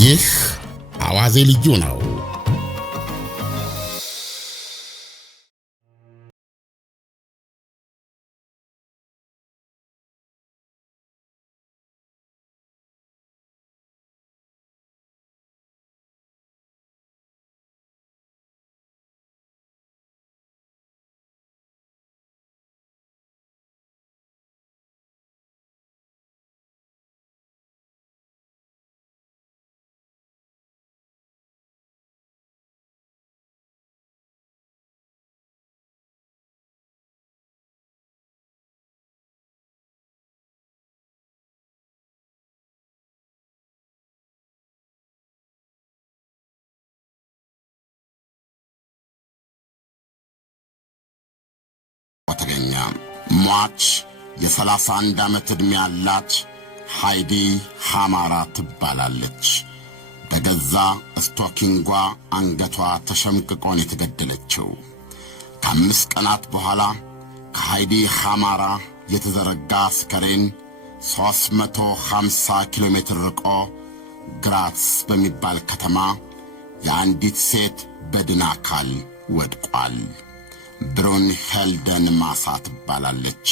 ይህ አዋዜ ልዩ ነው። ሟች የ31 ዓመት ዕድሜ ያላት ሃይዲ ሃማራ ትባላለች። በገዛ ስቶኪንጓ አንገቷ ተሸምቅቆን የተገደለችው። ከ5 ቀናት በኋላ ከሃይዲ ሃማራ የተዘረጋ አስከሬን 350 ኪሎ ሜትር ርቆ ግራትስ በሚባል ከተማ የአንዲት ሴት በድን አካል ወድቋል። ብሩንሄልደን ማሳ ትባላለች።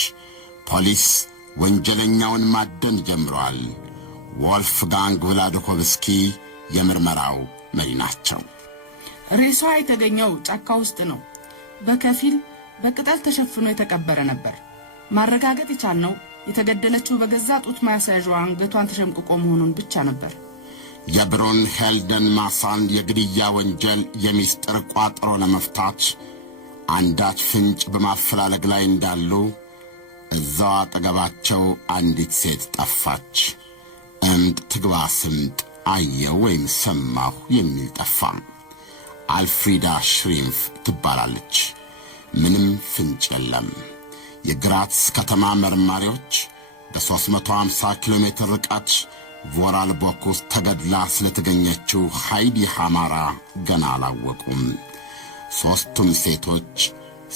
ፖሊስ ወንጀለኛውን ማደን ጀምሯል። ወልፍጋንግ ቭላድኮቭስኪ የምርመራው መሪ ናቸው። ሬሳዋ የተገኘው ጫካ ውስጥ ነው። በከፊል በቅጠል ተሸፍኖ የተቀበረ ነበር። ማረጋገጥ የቻልነው የተገደለችው በገዛ ጡት ማሳያጇ አንገቷን ተሸምቅቆ መሆኑን ብቻ ነበር። የብሩንሄልደን ማሳን የግድያ ወንጀል የሚስጥር ቋጠሮ ለመፍታት አንዳች ፍንጭ በማፈላለግ ላይ እንዳሉ እዛው አጠገባቸው አንዲት ሴት ጠፋች። እምጥ ትግባ ስምጥ አየው ወይም ሰማሁ የሚል ጠፋ። አልፍሪዳ ሽሪምፍ ትባላለች። ምንም ፍንጭ የለም። የግራትስ ከተማ መርማሪዎች በ350 ኪሎ ሜትር ርቀት ቮራልቦክ ውስጥ ተገድላ ስለተገኘችው ሃይዲ ሃማራ ገና አላወቁም። 3ቱም ሴቶች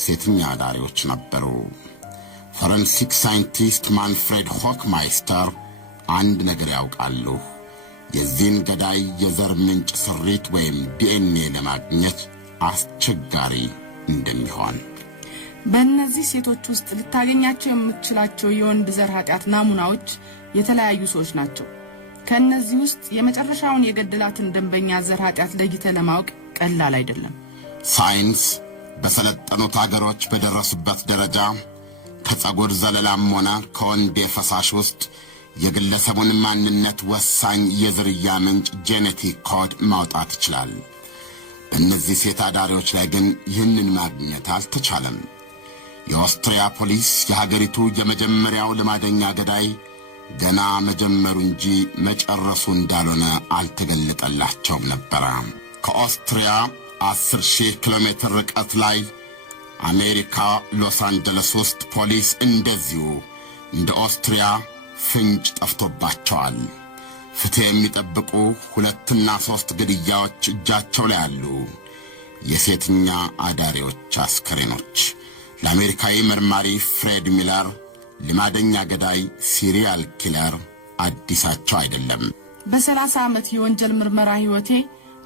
ሴተኛ አዳሪዎች ነበሩ። ፎረንሲክ ሳይንቲስት ማንፍሬድ ሆክማይስተር አንድ ነገር ያውቃሉ። የዚህን ገዳይ የዘር ምንጭ ስሪት ወይም ዲኤንኤ ለማግኘት አስቸጋሪ እንደሚሆን። በእነዚህ ሴቶች ውስጥ ልታገኛቸው የምትችላቸው የወንድ ዘር ኃጢአት ናሙናዎች የተለያዩ ሰዎች ናቸው። ከእነዚህ ውስጥ የመጨረሻውን የገደላትን ደንበኛ ዘር ኃጢአት ለይተህ ለማወቅ ቀላል አይደለም። ሳይንስ በሰለጠኑት አገሮች በደረሱበት ደረጃ ከጸጉር ዘለላም ሆነ ከወንድ የፈሳሽ ውስጥ የግለሰቡን ማንነት ወሳኝ የዝርያ ምንጭ ጄኔቲክ ኮድ ማውጣት ይችላል። በእነዚህ ሴት አዳሪዎች ላይ ግን ይህንን ማግኘት አልተቻለም። የኦስትሪያ ፖሊስ የሀገሪቱ የመጀመሪያው ልማደኛ ገዳይ ገና መጀመሩ እንጂ መጨረሱ እንዳልሆነ አልተገለጠላቸውም ነበረ። ከኦስትሪያ 10,000 ኪሎ ሜትር ርቀት ላይ አሜሪካ ሎስ አንጀለስ ውስጥ ፖሊስ እንደዚሁ እንደ ኦስትሪያ ፍንጭ ጠፍቶባቸዋል። ፍትሕ የሚጠብቁ 2 እና 3 ግድያዎች እጃቸው ላይ አሉ። የሴተኛ አዳሪዎች አስከሬኖች። ለአሜሪካዊ መርማሪ ፍሬድ ሚለር ልማደኛ ገዳይ ሲሪያል ኪለር አዲሳቸው አይደለም። በ30 ዓመት የወንጀል ምርመራ ሕይወቴ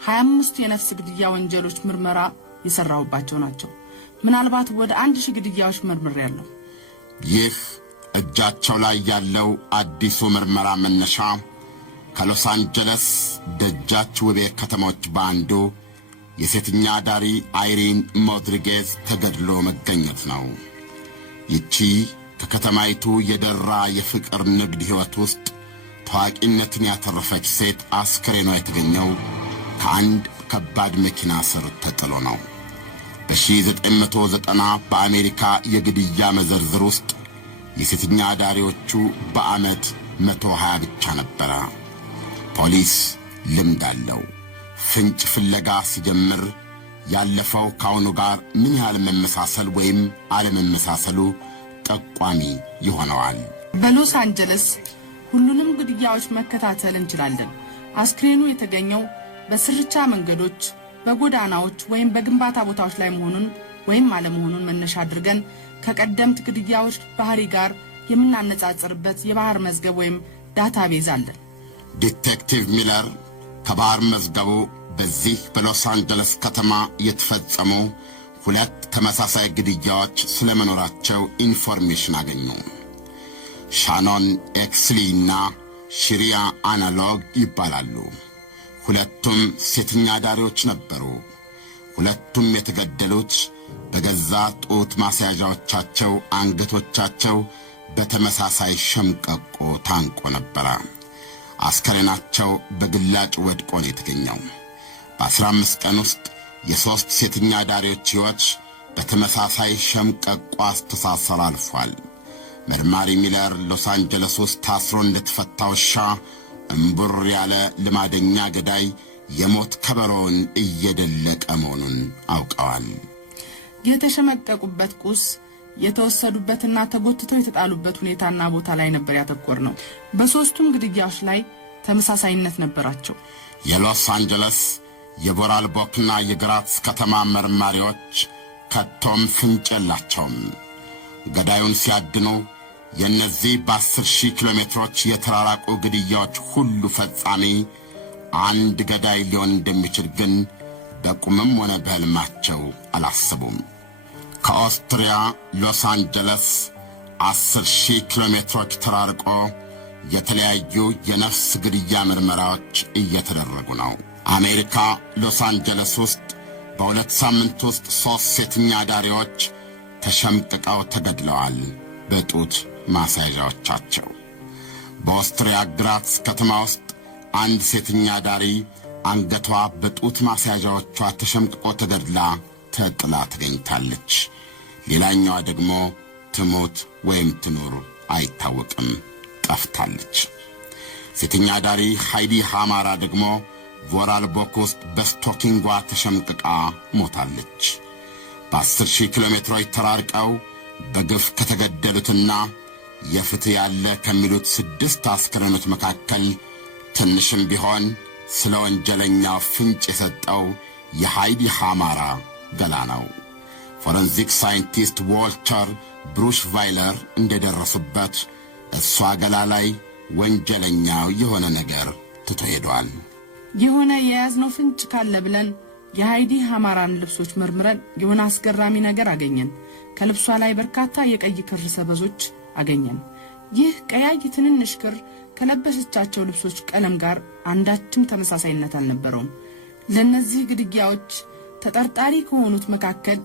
25 የነፍስ ግድያ ወንጀሎች ምርመራ የሰራሁባቸው ናቸው። ምናልባት ወደ 1000 ግድያዎች መርምሬያለሁ። ይህ እጃቸው ላይ ያለው አዲሱ ምርመራ መነሻ ከሎስ አንጀለስ ደጃች ውቤ ከተሞች በአንዱ የሴተኛ አዳሪ አይሪን ሞድሪጌዝ ተገድሎ መገኘት ነው። ይቺ ከከተማይቱ የደራ የፍቅር ንግድ ሕይወት ውስጥ ታዋቂነትን ያተረፈች ሴት አስከሬኗ የተገኘው ከአንድ ከባድ መኪና ስር ተጥሎ ነው። በ1990 በአሜሪካ የግድያ መዘርዝር ውስጥ የሴተኛ አዳሪዎቹ በዓመት 120 ብቻ ነበረ። ፖሊስ ልምድ አለው። ፍንጭ ፍለጋ ሲጀምር ያለፈው ካሁኑ ጋር ምን ያህል መመሳሰል ወይም አለመመሳሰሉ ጠቋሚ ይሆነዋል። በሎስ አንጀለስ ሁሉንም ግድያዎች መከታተል እንችላለን። አስክሬኑ የተገኘው በስርቻ መንገዶች፣ በጎዳናዎች ወይም በግንባታ ቦታዎች ላይ መሆኑን ወይም አለመሆኑን መነሻ አድርገን ከቀደምት ግድያዎች ባህሪ ጋር የምናነጻጽርበት የባህር መዝገብ ወይም ዳታቤዝ አለ። ዲቴክቲቭ ሚለር ከባህር መዝገቡ በዚህ በሎስ አንጀለስ ከተማ የተፈጸሙ ሁለት ተመሳሳይ ግድያዎች ስለመኖራቸው ኢንፎርሜሽን አገኙ። ሻኖን ኤክስሊ እና ሽሪያ አናሎግ ይባላሉ። ሁለቱም ሴተኛ አዳሪዎች ነበሩ። ሁለቱም የተገደሉት በገዛ ጡት ማስያዣዎቻቸው አንገቶቻቸው በተመሳሳይ ሸምቀቆ ታንቆ ነበረ። አስከሬናቸው በግላጭ ወድቆ ነው የተገኘው። በ15 ቀን ውስጥ የሦስት ሴተኛ አዳሪዎች ሕይወት በተመሳሳይ ሸምቀቆ አስተሳሰር አልፏል። መርማሪ ሚለር ሎስ አንጀለስ ውስጥ ታስሮ እንደተፈታ ውሻ እምቡር ያለ ልማደኛ ገዳይ የሞት ከበሮውን እየደለቀ መሆኑን አውቀዋል። የተሸመቀቁበት ቁስ የተወሰዱበትና ተጎትተው የተጣሉበት ሁኔታና ቦታ ላይ ነበር ያተኮር ነው። በሦስቱም ግድያዎች ላይ ተመሳሳይነት ነበራቸው። የሎስ አንጀለስ የቦራል ቦክና የግራትስ ከተማ መርማሪዎች ከቶም ፍንጭ የላቸውም። ገዳዩን ሲያድኑ የእነዚህ በ10,000 ኪሎ ሜትሮች የተራራቁ ግድያዎች ሁሉ ፈጻሚ አንድ ገዳይ ሊሆን እንደሚችል ግን በቁምም ሆነ በሕልማቸው አላስቡም። ከኦስትሪያ ሎስ አንጀለስ 10,000 ኪሎ ሜትሮች ተራርቆ የተለያዩ የነፍስ ግድያ ምርመራዎች እየተደረጉ ነው። አሜሪካ ሎስ አንጀለስ ውስጥ በ2 ሳምንት ውስጥ 3 ሴተኛ አዳሪዎች ተሸምቅቀው ተገድለዋል በጡት ማስያዣዎቻቸው። በኦስትሪያ ግራትስ ከተማ ውስጥ አንድ ሴተኛ አዳሪ አንገቷ በጡት ማስያዣዎቿ ተሸምቅቆ ተገድላ ተጥላ ተገኝታለች። ሌላኛዋ ደግሞ ትሞት ወይም ትኑር አይታወቅም፣ ጠፍታለች። ሴተኛ አዳሪ ሃይዲ ሃማራ ደግሞ ቮራልቦክ ውስጥ በስቶኪንጓ ተሸምቅቃ ሞታለች። በ10,000 ኪሎ ሜትሮች ተራርቀው በግፍ ከተገደሉትና የፍትሕ ያለ ከሚሉት 6 አስክሬኖች መካከል ትንሽም ቢሆን ስለ ወንጀለኛው ፍንጭ የሰጠው የሃይዲ ሃማራ ገላ ነው። ፎረንዚክ ሳይንቲስት ዎልተር ብሩሽቫይለር እንደደረሱበት እሷ ገላ ላይ ወንጀለኛው የሆነ ነገር ትቶ ሄዷል። የሆነ የያዝነው ፍንጭ ካለ ብለን የሃይዲ ሃማራን ልብሶች መርምረን የሆነ አስገራሚ ነገር አገኘን። ከልብሷ ላይ በርካታ የቀይ ክር ሰበዞች አገኘን። ይህ ቀያይ ትንንሽ ክር ከለበሰቻቸው ልብሶች ቀለም ጋር አንዳችም ተመሳሳይነት አልነበረውም። ለነዚህ ግድያዎች ተጠርጣሪ ከሆኑት መካከል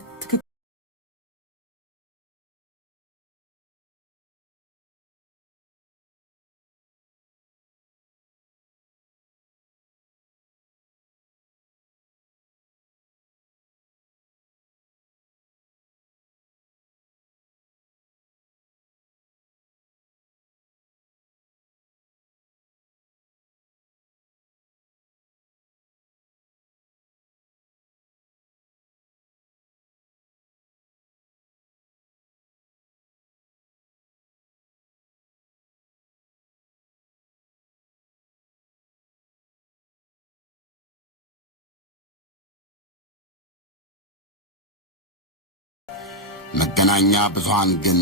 መገናኛ ብዙሃን ግን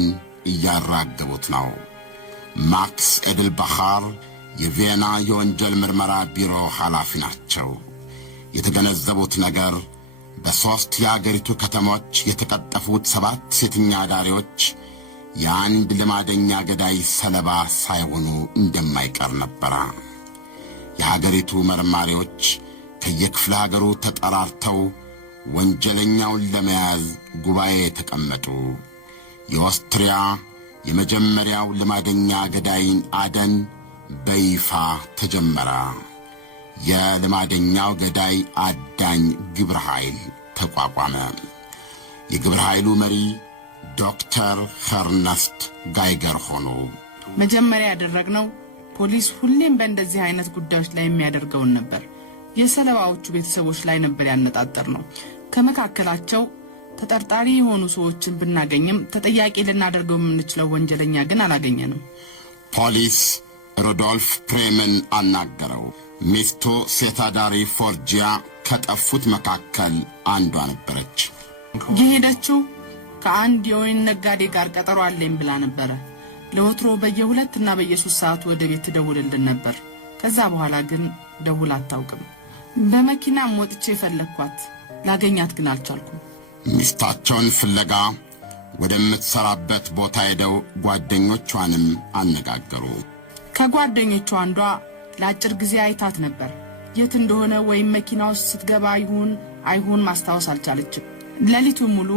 እያራገቡት ነው። ማክስ ኤድልባኻር የቪየና የወንጀል ምርመራ ቢሮ ኃላፊ ናቸው። የተገነዘቡት ነገር በ3 የአገሪቱ ከተሞች የተቀጠፉት 7 ሴተኛ አዳሪዎች የአንድ ልማደኛ ገዳይ ሰለባ ሳይሆኑ እንደማይቀር ነበረ። የሀገሪቱ መርማሪዎች ከየክፍለ ሀገሩ ተጠራርተው ወንጀለኛውን ለመያዝ ጉባኤ ተቀመጡ። የኦስትሪያ የመጀመሪያው ልማደኛ ገዳይን አደን በይፋ ተጀመረ። የልማደኛው ገዳይ አዳኝ ግብረ ኃይል ተቋቋመ። የግብረ ኃይሉ መሪ ዶክተር ኸርነስት ጋይገር ሆኑ። መጀመሪያ ያደረግነው ፖሊስ ሁሌም በእንደዚህ አይነት ጉዳዮች ላይ የሚያደርገውን ነበር። የሰለባዎቹ ቤተሰቦች ላይ ነበር ያነጣጠርነው። ከመካከላቸው ተጠርጣሪ የሆኑ ሰዎችን ብናገኝም ተጠያቂ ልናደርገው የምንችለው ወንጀለኛ ግን አላገኘንም። ፖሊስ ሩዶልፍ ፕሬምን አናገረው። ሚስቱ ሴት አዳሪ ፎርጂያ ከጠፉት መካከል አንዷ ነበረች። የሄደችው ከአንድ የወይን ነጋዴ ጋር ቀጠሮ አለኝ ብላ ነበረ። ለወትሮ በየ2 እና በየ3 ሰዓት ወደ ቤት ትደውልልን ነበር። ከዛ በኋላ ግን ደውላ አታውቅም። በመኪናም ወጥቼ ፈለኳት፣ ላገኛት ግን አልቻልኩም። ሚስታቸውን ፍለጋ ወደምትሰራበት ቦታ ሄደው ጓደኞቿንም አነጋገሩ። ከጓደኞቿ አንዷ ለአጭር ጊዜ አይታት ነበር። የት እንደሆነ ወይም መኪና ውስጥ ስትገባ ይሁን አይሁን ማስታወስ አልቻለችም። ሌሊቱን ሙሉ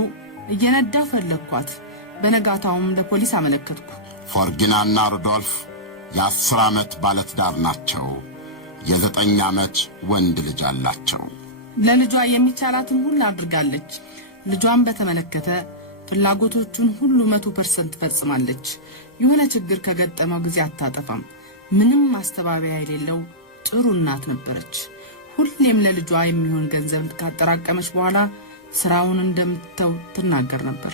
እየነዳሁ ፈለኳት። በነጋታውም ለፖሊስ አመለከትኩ። ፎርጊናና ሩዶልፍ የ10 ዓመት ባለትዳር ናቸው። የ9 ዓመት ወንድ ልጅ አላቸው። ለልጇ የሚቻላትን ሁሉ አድርጋለች። ልጇን በተመለከተ ፍላጎቶቹን ሁሉ 100% ፈጽማለች። የሆነ ችግር ከገጠመው ጊዜ አታጠፋም። ምንም ማስተባበያ የሌለው ጥሩ እናት ነበረች። ሁሌም ለልጇ የሚሆን ገንዘብ ካጠራቀመች በኋላ ስራውን እንደምትተው ትናገር ነበር።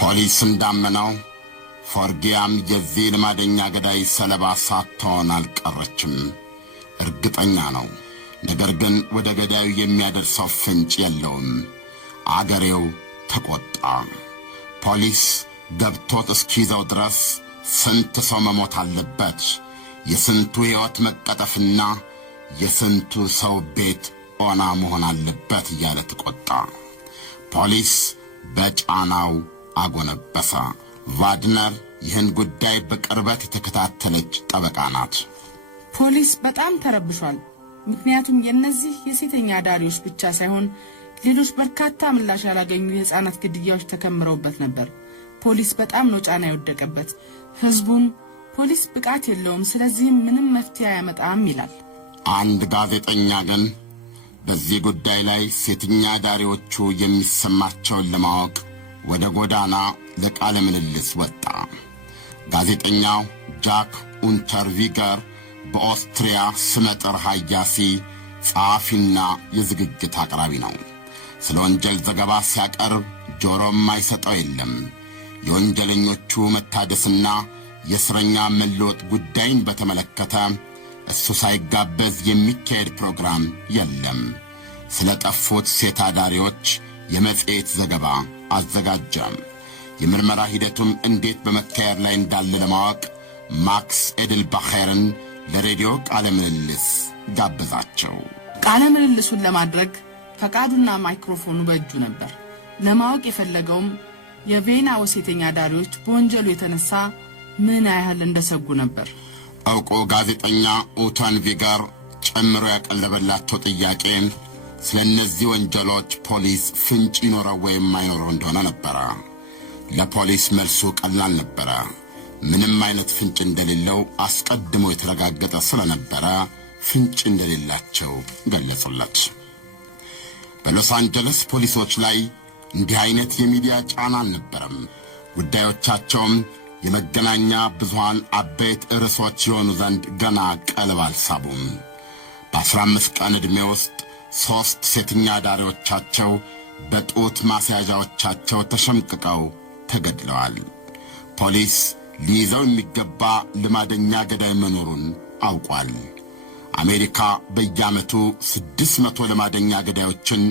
ፖሊስ እንዳመነው ፎርጊያም የዚህ ልማደኛ ገዳይ ሰለባ ሳትሆን አልቀረችም። እርግጠኛ ነው። ነገር ግን ወደ ገዳዩ የሚያደርሰው ፍንጭ የለውም። አገሬው ተቆጣ። ፖሊስ ገብቶት እስኪይዘው ድረስ ስንት ሰው መሞት አለበት፣ የስንቱ ሕይወት መቀጠፍና የስንቱ ሰው ቤት ኦና መሆን አለበት እያለ ተቆጣ። ፖሊስ በጫናው አጎነበሰ። ቫድነር ይህን ጉዳይ በቅርበት የተከታተለች ጠበቃ ናት። ፖሊስ በጣም ተረብሿል። ምክንያቱም የእነዚህ የሴተኛ አዳሪዎች ብቻ ሳይሆን ሌሎች በርካታ ምላሽ ያላገኙ የሕፃናት ግድያዎች ተከምረውበት ነበር። ፖሊስ በጣም ነው ጫና የወደቀበት። ሕዝቡም ፖሊስ ብቃት የለውም፣ ስለዚህም ምንም መፍትሄ አያመጣም ይላል። አንድ ጋዜጠኛ ግን በዚህ ጉዳይ ላይ ሴተኛ አዳሪዎቹ የሚሰማቸውን ለማወቅ ወደ ጎዳና ለቃለ ምልልስ ወጣ። ጋዜጠኛው ጃክ ኡንተርቪገር በኦስትሪያ ስመጥር ሀያሲ ጸሐፊና የዝግጅት አቅራቢ ነው። ስለ ወንጀል ዘገባ ሲያቀርብ ጆሮም አይሰጠው የለም። የወንጀለኞቹ መታደስና የእስረኛ መለወጥ ጉዳይን በተመለከተ እሱ ሳይጋበዝ የሚካሄድ ፕሮግራም የለም። ስለ ጠፉት ሴት አዳሪዎች የመጽሔት ዘገባ አዘጋጀም። የምርመራ ሂደቱም እንዴት በመካሄድ ላይ እንዳለ ለማወቅ ማክስ ኤድልባኸርን ለሬዲዮ ቃለ ምልልስ ጋበዛቸው። ቃለ ምልልሱን ለማድረግ ፈቃዱና ማይክሮፎኑ በእጁ ነበር። ለማወቅ የፈለገውም የቬና ሴተኛ አዳሪዎች በወንጀሉ የተነሳ ምን ያህል እንደሰጉ ነበር። ዕውቁ ጋዜጠኛ ኡተንቪገር ጨምሮ ያቀለበላቸው ጥያቄ ስለ እነዚህ ወንጀሎች ፖሊስ ፍንጭ ይኖረው ወይም አይኖረው እንደሆነ ነበረ። ለፖሊስ መልሱ ቀላል ነበረ። ምንም አይነት ፍንጭ እንደሌለው አስቀድሞ የተረጋገጠ ስለነበረ ፍንጭ እንደሌላቸው ገለጹለት። በሎስ አንጀለስ ፖሊሶች ላይ እንዲህ አይነት የሚዲያ ጫና አልነበረም። ጉዳዮቻቸውም የመገናኛ ብዙሃን አበይት ርዕሶች የሆኑ ዘንድ ገና ቀልብ አልሳቡም። በ15 ቀን ዕድሜ ውስጥ 3 ሴተኛ አዳሪዎቻቸው በጡት ማስያዣዎቻቸው ተሸምቅቀው ተገድለዋል። ፖሊስ ሊይዘው የሚገባ ልማደኛ ገዳይ መኖሩን አውቋል። አሜሪካ በየዓመቱ 600 ልማደኛ ገዳዮችን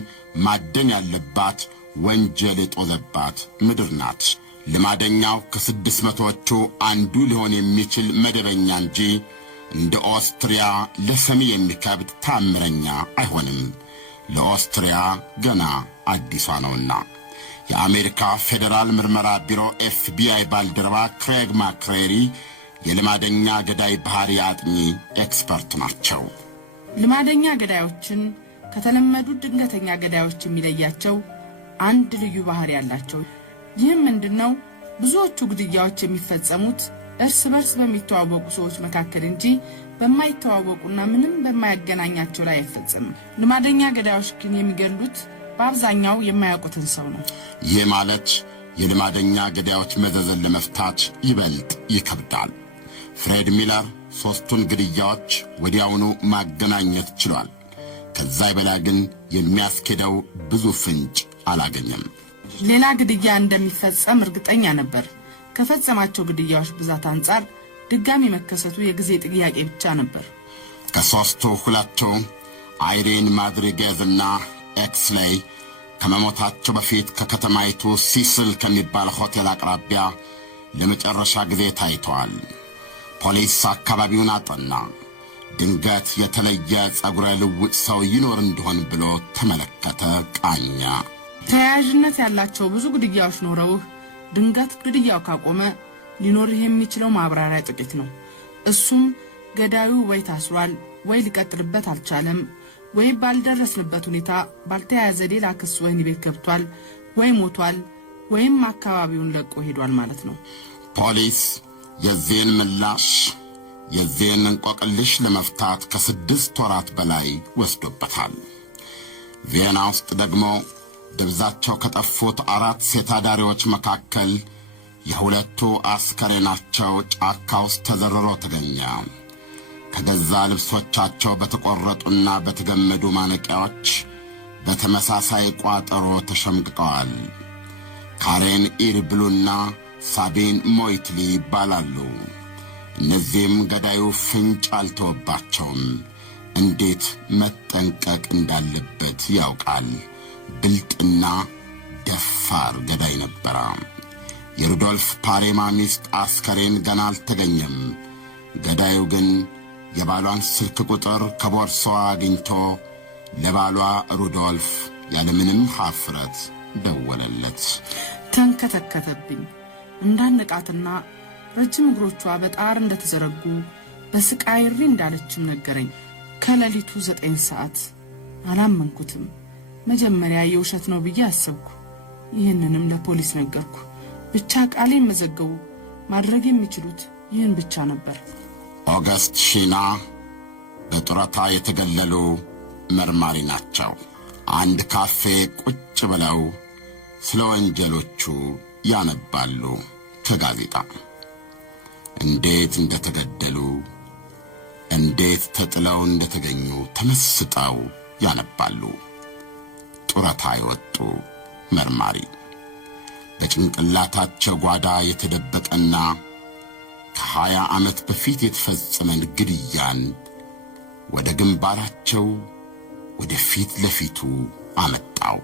ማደን ያለባት ወንጀል የጦዘባት ምድር ናት። ልማደኛው ከ600ዎቹ አንዱ ሊሆን የሚችል መደበኛ እንጂ እንደ ኦስትሪያ ለሰሚ የሚከብድ ታምረኛ አይሆንም። ለኦስትሪያ ገና አዲሷ ነውና። የአሜሪካ ፌዴራል ምርመራ ቢሮ ኤፍቢአይ ባልደረባ ክሬግ ማክሬሪ የልማደኛ ገዳይ ባህሪ አጥኚ ኤክስፐርት ናቸው። ልማደኛ ገዳዮችን ከተለመዱ ድንገተኛ ገዳዮች የሚለያቸው አንድ ልዩ ባህሪ ያላቸው። ይህም ምንድነው? ብዙዎቹ ግድያዎች የሚፈጸሙት እርስ በርስ በሚተዋወቁ ሰዎች መካከል እንጂ በማይተዋወቁና ምንም በማያገናኛቸው ላይ አይፈጸምም። ልማደኛ ገዳዮች ግን የሚገሉት በአብዛኛው የማያውቁትን ሰው ነው። ይህ ማለት የልማደኛ ገዳዮች መዘዝን ለመፍታት ይበልጥ ይከብዳል። ፍሬድ ሚለር 3ቱን ግድያዎች ወዲያውኑ ማገናኘት ችሏል። ከዛ በላይ ግን የሚያስኬደው ብዙ ፍንጭ አላገኘም። ሌላ ግድያ እንደሚፈጸም እርግጠኛ ነበር። ከፈጸማቸው ግድያዎች ብዛት አንጻር ድጋሚ መከሰቱ የጊዜ ጥያቄ ብቻ ነበር። ከ3ቱ 2ቱ አይሬን ማድሪጌዝና ኤክስሌይ ከመሞታቸው በፊት ከከተማይቱ ሲስል ከሚባል ሆቴል አቅራቢያ ለመጨረሻ ጊዜ ታይተዋል። ፖሊስ አካባቢውን አጠና። ድንገት የተለየ ጸጉረ ልውጥ ሰው ይኖር እንደሆን ብሎ ተመለከተ፣ ቃኛ። ተያያዥነት ያላቸው ብዙ ግድያዎች ኖረው ድንገት ግድያው ካቆመ ሊኖርህ የሚችለው ማብራሪያ ጥቂት ነው። እሱም ገዳዩ ወይ ታስሯል፣ ወይ ሊቀጥልበት አልቻለም፣ ወይ ባልደረስንበት ሁኔታ ባልተያያዘ ሌላ ክስ ወህኒ ቤት ገብቷል፣ ወይ ሞቷል፣ ወይም አካባቢውን ለቆ ሄዷል ማለት ነው። ፖሊስ የዚህን ምላሽ የዚህን እንቆቅልሽ ለመፍታት ከ6 ወራት በላይ ወስዶበታል። ቪየና ውስጥ ደግሞ ደብዛቸው ከጠፉት 4 ሴት አዳሪዎች መካከል የሁለቱ አስከሬናቸው ጫካ ውስጥ ተዘርሮ ተገኘ። ከገዛ ልብሶቻቸው በተቆረጡና በተገመዱ ማነቂያዎች በተመሳሳይ ቋጠሮ ተሸምቅቀዋል። ካሬን ኢርብሉና ሳቢን ሞይትሊ ይባላሉ። እነዚህም ገዳዩ ፍንጭ አልተወባቸውም። እንዴት መጠንቀቅ እንዳለበት ያውቃል። ብልጥና ደፋር ገዳይ ነበረ። የሩዶልፍ ፓሬማ ሚስት አስከሬን ገና አልተገኘም። ገዳዩ ግን የባሏን ስልክ ቁጥር ከቦርሳዋ አግኝቶ ለባሏ ሩዶልፍ ያለምንም ሐፍረት ደወለለት። ተንከተከተብኝ። እንዳነቃትና ረጅም እግሮቿ በጣር እንደተዘረጉ በስቃይ ሪ እንዳለችም ነገረኝ። ከሌሊቱ 9 ሰዓት። አላመንኩትም። መጀመሪያ የውሸት ነው ብዬ አሰብኩ። ይህንንም ለፖሊስ ነገርኩ። ብቻ ቃሌን መዘገቡ። ማድረግ የሚችሉት ይህን ብቻ ነበር። ኦገስት ሺና በጡረታ የተገለሉ መርማሪ ናቸው። አንድ ካፌ ቁጭ ብለው ስለ ወንጀሎቹ ያነባሉ ከጋዜጣ። እንዴት እንደተገደሉ፣ እንዴት ተጥለው እንደተገኙ ተመስጠው ያነባሉ። ጡረታ የወጡ መርማሪ በጭንቅላታቸው ጓዳ የተደበቀና ከ20 ዓመት በፊት የተፈጸመን ግድያን ወደ ግንባራቸው ወደ ፊት ለፊቱ አመጣው።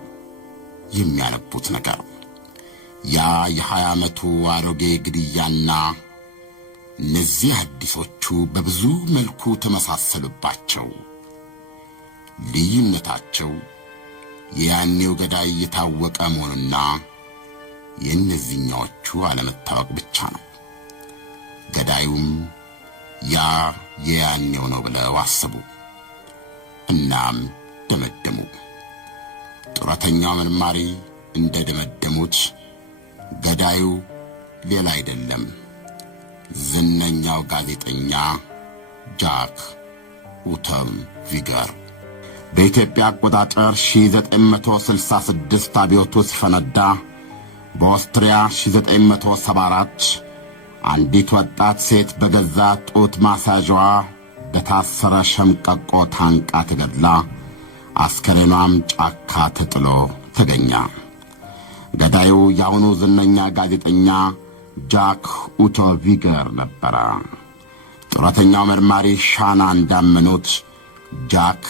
የሚያነቡት ነገር ያ የ20 ዓመቱ አሮጌ ግድያና እነዚህ አዲሶቹ በብዙ መልኩ ተመሳሰሉባቸው። ልዩነታቸው የያኔው ገዳይ የታወቀ መሆኑና የእነዚህኛዎቹ አለመታወቅ ብቻ ነው። ገዳዩም ያ የያኔው ነው ብለው አሰቡ። እናም ደመደሙ። ጡረተኛው መርማሪ እንደ ደመደሙት ገዳዩ ሌላ አይደለም፣ ዝነኛው ጋዜጠኛ ጃክ ኡተም ቪገር። በኢትዮጵያ አቆጣጠር 1966 አብዮቱ ሲፈነዳ በኦስትሪያ 1974 አንዲት ወጣት ሴት በገዛ ጡት ማሳዣዋ በታሰረ ሸምቀቆ ታንቃ ተገድላ አስከሬኗም ጫካ ተጥሎ ተገኘ። ገዳዩ የአሁኑ ዝነኛ ጋዜጠኛ ጃክ ኡቶ ቪገር ነበረ። ጡረተኛው መርማሪ ሻና እንዳመኑት ጃክ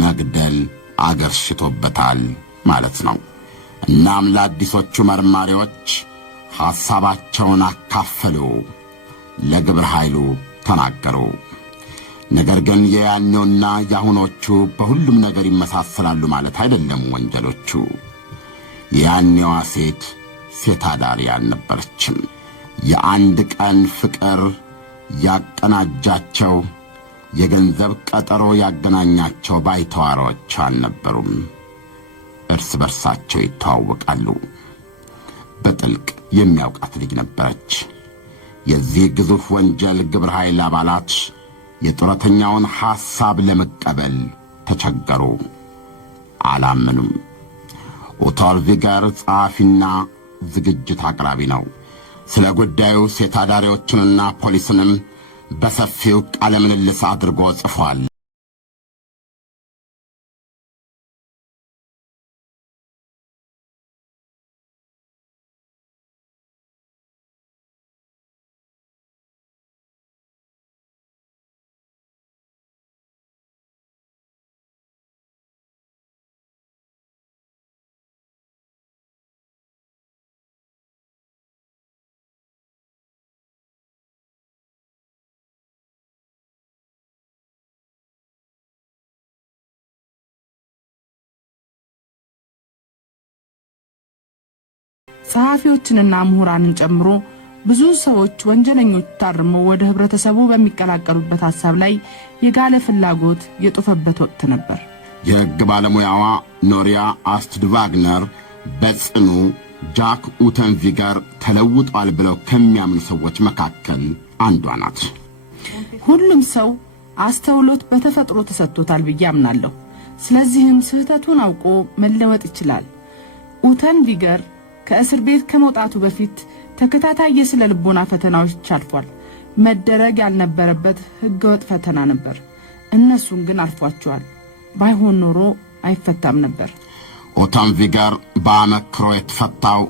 መግደል አገርሽቶበታል ማለት ነው። እናም ለአዲሶቹ መርማሪዎች ሐሳባቸውን አካፈሉ፣ ለግብረ ኃይሉ ተናገሩ። ነገር ግን የያኔውና የአሁኖቹ በሁሉም ነገር ይመሳሰላሉ ማለት አይደለም ወንጀሎቹ። የያኔዋ ሴት አዳሪ አልነበረችም። የአንድ ቀን ፍቅር ያቀናጃቸው፣ የገንዘብ ቀጠሮ ያገናኛቸው ባይተዋሮች አልነበሩም። እርስ በርሳቸው ይተዋወቃሉ። በጥልቅ የሚያውቃት ልጅ ነበረች። የዚህ ግዙፍ ወንጀል ግብረ ኃይል አባላት የጡረተኛውን ሐሳብ ለመቀበል ተቸገሩ፣ አላመኑም። ኡቶር ቪገር ጸሐፊና ዝግጅት አቅራቢ ነው። ስለ ጉዳዩ ሴት አዳሪዎችንና ፖሊስንም በሰፊው ቃለ ምልልስ አድርጎ ጽፏል። ጸሐፊዎችንና ምሁራንን ጨምሮ ብዙ ሰዎች ወንጀለኞች ታርመው ወደ ህብረተሰቡ በሚቀላቀሉበት ሐሳብ ላይ የጋለ ፍላጎት የጦፈበት ወቅት ነበር። የሕግ ባለሙያዋ ኖሪያ አስትድ ዋግነር በጽኑ ጃክ ኡተንቪገር ተለውጧል ብለው ከሚያምኑ ሰዎች መካከል አንዷ ናት። ሁሉም ሰው አስተውሎት በተፈጥሮ ተሰጥቶታል ብዬ አምናለሁ። ስለዚህም ስህተቱን አውቆ መለወጥ ይችላል። ኡተንቪገር ከእስር ቤት ከመውጣቱ በፊት ተከታታይ የስነ ልቦና ፈተናዎች አልፏል። መደረግ ያልነበረበት ህገወጥ ፈተና ነበር። እነሱን ግን አልፏቸዋል። ባይሆን ኖሮ አይፈታም ነበር። ኡተንቪገር በአመክሮ የተፈታው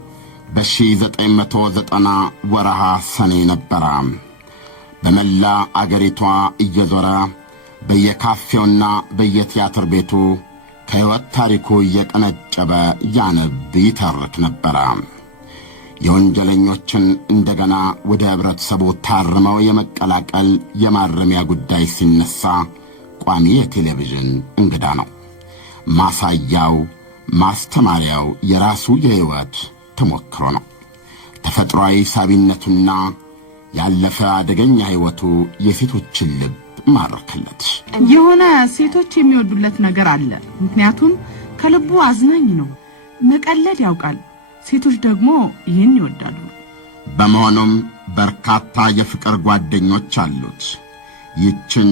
በ1990 ወረሃ ሰኔ ነበረ። በመላ አገሪቷ እየዞረ በየካፌውና በየቲያትር ቤቱ ከሕይወት ታሪኩ እየቀነጨበ ያነብ ይተርክ ነበረ። የወንጀለኞችን እንደገና ወደ ህብረተሰቡ ታርመው የመቀላቀል የማረሚያ ጉዳይ ሲነሳ ቋሚ የቴሌቪዥን እንግዳ ነው። ማሳያው ማስተማሪያው የራሱ የሕይወት ተሞክሮ ነው። ተፈጥሯዊ ሳቢነቱና ያለፈ አደገኛ ሕይወቱ የሴቶችን ልብ ማረከለት። የሆነ ሴቶች የሚወዱለት ነገር አለ። ምክንያቱም ከልቡ አዝናኝ ነው። መቀለድ ያውቃል። ሴቶች ደግሞ ይህን ይወዳሉ። በመሆኑም በርካታ የፍቅር ጓደኞች አሉት። ይችን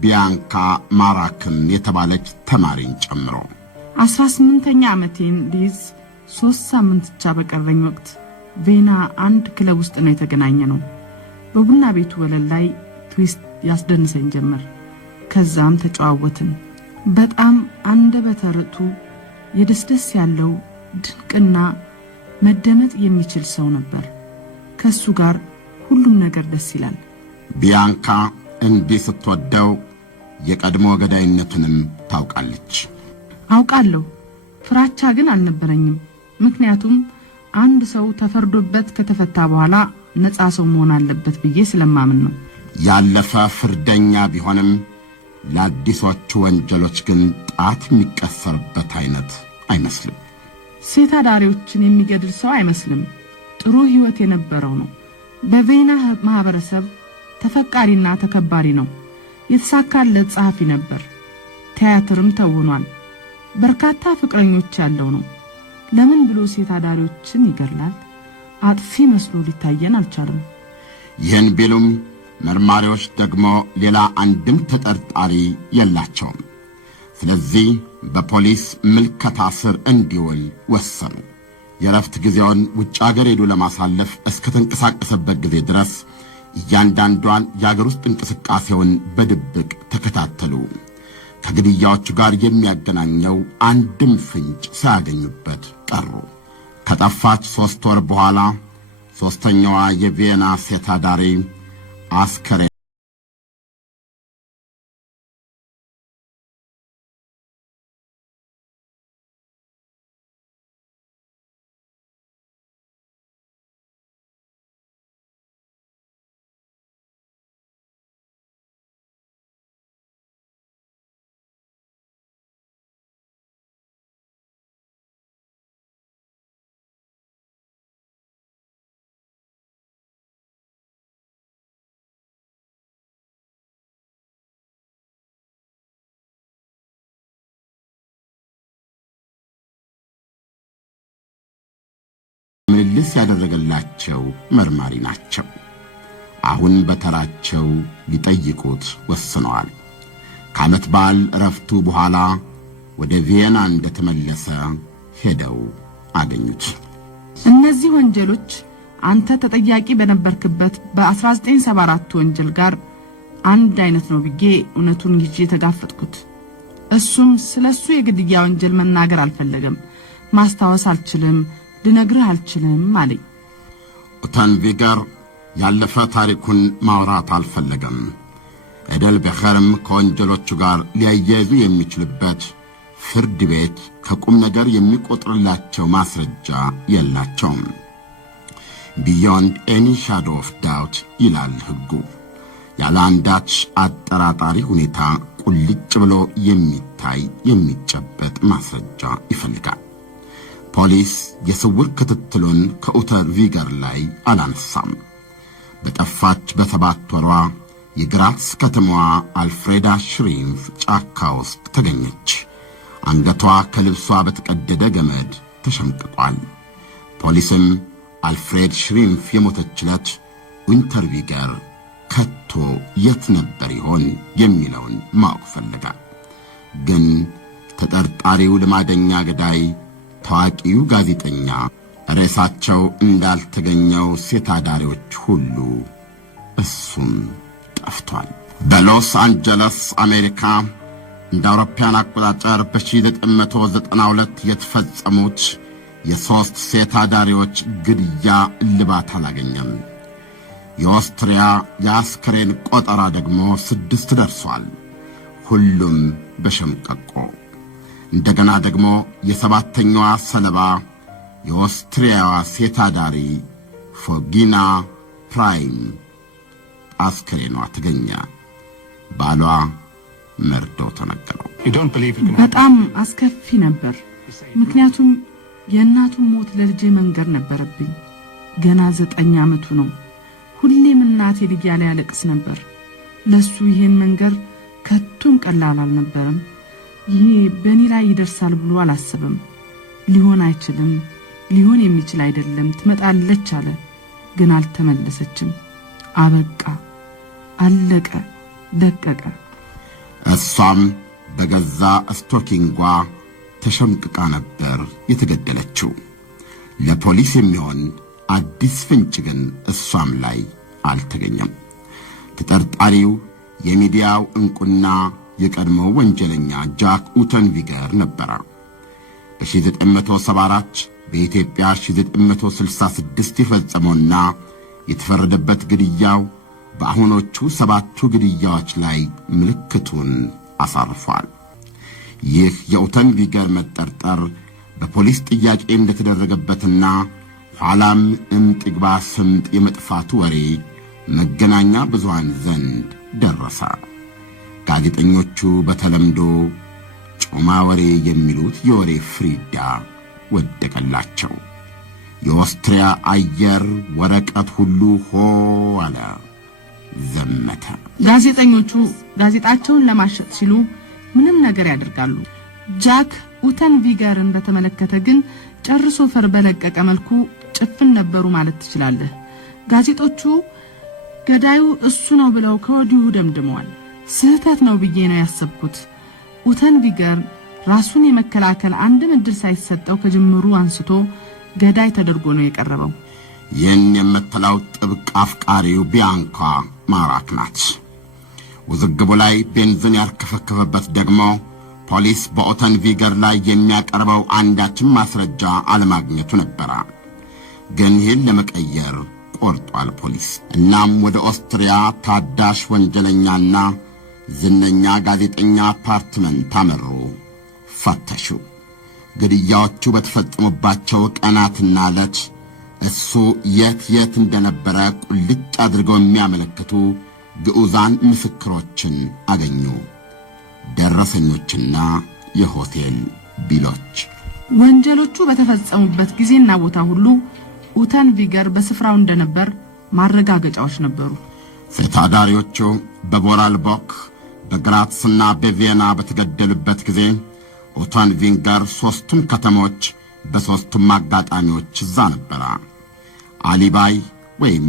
ቢያንካ ማራክን የተባለች ተማሪን ጨምሮ 18ኛ ዓመቴን ሊዝ 3 ሳምንት ብቻ በቀረኝ ወቅት ቬና አንድ ክለብ ውስጥ ነው የተገናኘነው። በቡና ቤቱ ወለል ላይ ትዊስት ያስደንሰኝ ጀመር። ከዛም ተጨዋወትን። በጣም አንደበተ ርቱዕ የደስደስ ያለው ድንቅና መደመጥ የሚችል ሰው ነበር። ከሱ ጋር ሁሉም ነገር ደስ ይላል። ቢያንካ እንዲህ ስትወደው የቀድሞ ገዳይነትንም ታውቃለች። አውቃለሁ። ፍራቻ ግን አልነበረኝም። ምክንያቱም አንድ ሰው ተፈርዶበት ከተፈታ በኋላ ነፃ ሰው መሆን አለበት ብዬ ስለማምን ነው። ያለፈ ፍርደኛ ቢሆንም ለአዲሶቹ ወንጀሎች ግን ጣት የሚቀሰርበት አይነት አይመስልም። ሴት አዳሪዎችን የሚገድል ሰው አይመስልም። ጥሩ ሕይወት የነበረው ነው። በቬና ማህበረሰብ ተፈቃሪና ተከባሪ ነው። የተሳካለት ጸሐፊ ነበር። ቲያትርም ተውኗል። በርካታ ፍቅረኞች ያለው ነው። ለምን ብሎ ሴት አዳሪዎችን ይገድላል? አጥፊ መስሎ ሊታየን አልቻለም። ይህን ቢሉም መርማሪዎች ደግሞ ሌላ አንድም ተጠርጣሪ የላቸውም። ስለዚህ በፖሊስ ምልከታ ስር እንዲውል ወሰኑ። የረፍት ጊዜውን ውጭ አገር ሄዶ ለማሳለፍ እስከ ተንቀሳቀሰበት ጊዜ ድረስ እያንዳንዷን የአገር ውስጥ እንቅስቃሴውን በድብቅ ተከታተሉ። ከግድያዎቹ ጋር የሚያገናኘው አንድም ፍንጭ ሳያገኙበት ቀሩ። ከጠፋች 3 ወር በኋላ ሦስተኛዋ የቪየና ሴት አዳሪ አስከሬን ምልልስ ያደረገላቸው መርማሪ ናቸው። አሁን በተራቸው ሊጠይቁት ወስነዋል። ከዓመት በዓል እረፍቱ በኋላ ወደ ቪየና እንደተመለሰ ሄደው አገኙት። እነዚህ ወንጀሎች አንተ ተጠያቂ በነበርክበት በ1974 ወንጀል ጋር አንድ አይነት ነው ብዬ እውነቱን ይዤ ተጋፈጥኩት። እሱም ስለሱ የግድያ ወንጀል መናገር አልፈለገም። ማስታወስ አልችልም፣ ልነግርህ አልችልም አለኝ። ኡተንቪገር ያለፈ ታሪኩን ማውራት አልፈለገም። ኤደልቤኸርም ከወንጀሎቹ ጋር ሊያያይዙ የሚችልበት ፍርድ ቤት ከቁም ነገር የሚቆጥርላቸው ማስረጃ የላቸውም። ቢዮንድ ኤኒ ሻዶ ኦፍ ዳውት ይላል ሕጉ። ያለ አንዳች አጠራጣሪ ሁኔታ ቁልጭ ብሎ የሚታይ የሚጨበጥ ማስረጃ ይፈልጋል። ፖሊስ የስውር ክትትሉን ከኡተር ቪገር ላይ አላነሳም። በጠፋች በ7 ወሯ የግራትስ ከተማዋ አልፍሬዳ ሽሪምፍ ጫካ ውስጥ ተገኘች። አንገቷ ከልብሷ በተቀደደ ገመድ ተሸምቅቋል። ፖሊስም አልፍሬድ ሽሪምፍ የሞተችለት ኡንተር ቪገር ከቶ የት ነበር ይሆን የሚለውን ማወቅ ፈለገ። ግን ተጠርጣሪው ልማደኛ ገዳይ ታዋቂው ጋዜጠኛ ሬሳቸው እንዳልተገኘው ሴት አዳሪዎች ሁሉ እሱም ጠፍቷል። በሎስ አንጀለስ አሜሪካ እንደ አውሮፓውያን አቆጣጠር በ1992 የተፈጸሙት የ3 ሴት አዳሪዎች ግድያ እልባት አላገኘም። የኦስትሪያ የአስክሬን ቆጠራ ደግሞ 6 ደርሷል። ሁሉም በሸምቀቆ። እንደገና ደግሞ የ7ኛዋ ሰለባ የኦስትሪያዋ ሴት አዳሪ ፎጊና ፕራይም አስክሬኗ ተገኘ። ባሏ መርዶ ተነገረው። በጣም አስከፊ ነበር። ምክንያቱም የእናቱን ሞት ለልጄ መንገር ነበረብኝ። ገና 9 ዓመቱ ነው። ሁሌም እናቴን እያለ ያለቅስ ነበር። ለሱ ይሄን መንገር ከቶም ቀላል አልነበረም። ይሄ በእኔ ላይ ይደርሳል ብሎ አላሰበም። ሊሆን አይችልም፣ ሊሆን የሚችል አይደለም፣ ትመጣለች አለ። ግን አልተመለሰችም። አበቃ፣ አለቀ፣ ደቀቀ። እሷም በገዛ ስቶኪንጓ ተሸምቅቃ ነበር የተገደለችው። ለፖሊስ የሚሆን አዲስ ፍንጭ ግን እሷም ላይ አልተገኘም። ተጠርጣሪው የሚዲያው እንቁና የቀድሞው ወንጀለኛ ጃክ ኡተን ቪገር ነበረ። በ1974 በኢትዮጵያ 1966 የፈጸመውና የተፈረደበት ግድያው በአሁኖቹ 7ቱ ግድያዎች ላይ ምልክቱን አሳርፏል። ይህ የኡተን ቪገር መጠርጠር በፖሊስ ጥያቄ እንደተደረገበትና ኋላም እምጥግባ ስምጥ የመጥፋቱ ወሬ መገናኛ ብዙሃን ዘንድ ደረሰ። ጋዜጠኞቹ በተለምዶ ጮማ ወሬ የሚሉት የወሬ ፍሪዳ ወደቀላቸው። የኦስትሪያ አየር ወረቀት ሁሉ ሆ አለ፣ ዘመተ። ጋዜጠኞቹ ጋዜጣቸውን ለማሸጥ ሲሉ ምንም ነገር ያደርጋሉ። ጃክ ኡተን ቪገርን በተመለከተ ግን ጨርሶ ፈር በለቀቀ መልኩ ጭፍን ነበሩ ማለት ትችላለህ። ጋዜጦቹ ገዳዩ እሱ ነው ብለው ከወዲሁ ደምድመዋል። ስህተት ነው ብዬ ነው ያሰብኩት። ኡተን ቪገር ራሱን የመከላከል አንድም ዕድል ሳይሰጠው ከጅምሩ አንስቶ ገዳይ ተደርጎ ነው የቀረበው። ይህን የምትለው ጥብቅ አፍቃሪው ቢያንካ ማራክ ናት። ውዝግቡ ላይ ቤንዚን ያርከፈከፈበት ደግሞ ፖሊስ በኡተን ቪገር ላይ የሚያቀርበው አንዳችም ማስረጃ አለማግኘቱ ነበረ። ግን ይህን ለመቀየር ቆርጧል ፖሊስ። እናም ወደ ኦስትሪያ ታዳሽ ወንጀለኛና ዝነኛ ጋዜጠኛ አፓርትመንት አመሩ፣ ፈተሹ። ግድያዎቹ በተፈጸሙባቸው ቀናትና ዕለት እሱ የት እንደነበረ ቁልጭ አድርገው የሚያመለክቱ ግዑዛን ምስክሮችን አገኙ። ደረሰኞችና የሆቴል ቢሎች። ወንጀሎቹ በተፈጸሙበት ጊዜና ቦታ ሁሉ ኡተን ቪገር በስፍራው እንደነበር ማረጋገጫዎች ነበሩ። ሴት አዳሪዎቹ በቮራልቦክ በግራትስና በቪየና በተገደሉበት ጊዜ ኡተን ቪገር 3ቱም ከተሞች በ3ቱም አጋጣሚዎች እዛ ነበረ። አሊባይ ወይም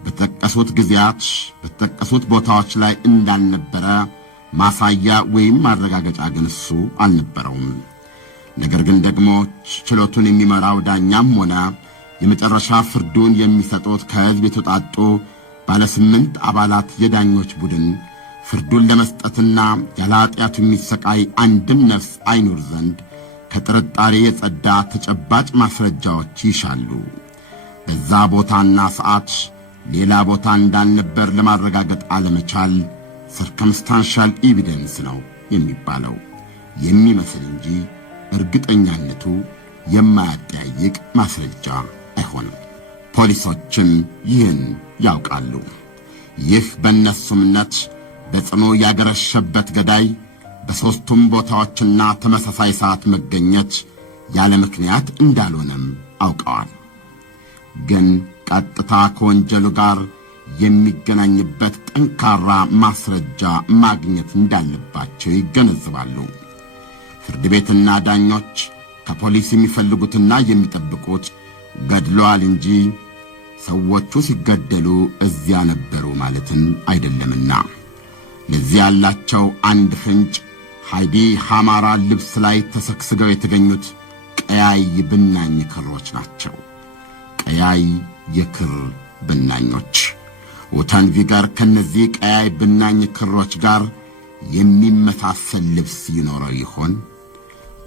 በተጠቀሱት ጊዜያት በተጠቀሱት ቦታዎች ላይ እንዳልነበረ ማሳያ ወይም ማረጋገጫ ግን እሱ አልነበረውም። ነገር ግን ደግሞ ችሎቱን የሚመራው ዳኛም ሆነ የመጨረሻ ፍርዱን የሚሰጡት ከሕዝብ የተውጣጡ ባለ 8 አባላት የዳኞች ቡድን ፍርዱን ለመስጠትና ያለ ኃጢአቱ የሚሰቃይ አንድም ነፍስ አይኑር ዘንድ ከጥርጣሬ የጸዳ ተጨባጭ ማስረጃዎች ይሻሉ። በዛ ቦታና ሰዓት ሌላ ቦታ እንዳልነበር ለማረጋገጥ አለመቻል ሰርከምስታንሻል ኤቪደንስ ነው የሚባለው። የሚመስል እንጂ እርግጠኛነቱ የማያጠያይቅ ማስረጃ አይሆንም። ፖሊሶችም ይህን ያውቃሉ። ይህ በእነሱ እምነት በጽኑ ያገረሸበት ገዳይ በሦስቱም ቦታዎችና ተመሳሳይ ሰዓት መገኘት ያለ ምክንያት እንዳልሆነም አውቀዋል። ግን ቀጥታ ከወንጀሉ ጋር የሚገናኝበት ጠንካራ ማስረጃ ማግኘት እንዳለባቸው ይገነዘባሉ። ፍርድ ቤትና ዳኞች ከፖሊስ የሚፈልጉትና የሚጠብቁት ገድለዋል እንጂ ሰዎቹ ሲገደሉ እዚያ ነበሩ ማለትን አይደለምና። ለዚህ ያላቸው አንድ ፍንጭ ሃይዲ ሐማራ ልብስ ላይ ተሰክስገው የተገኙት ቀያይ ብናኝ ክሮች ናቸው። ቀያይ የክር ብናኞች። ኡተን ቪገር ከነዚህ ቀያይ ብናኝ ክሮች ጋር የሚመሳሰል ልብስ ይኖረው ይሆን?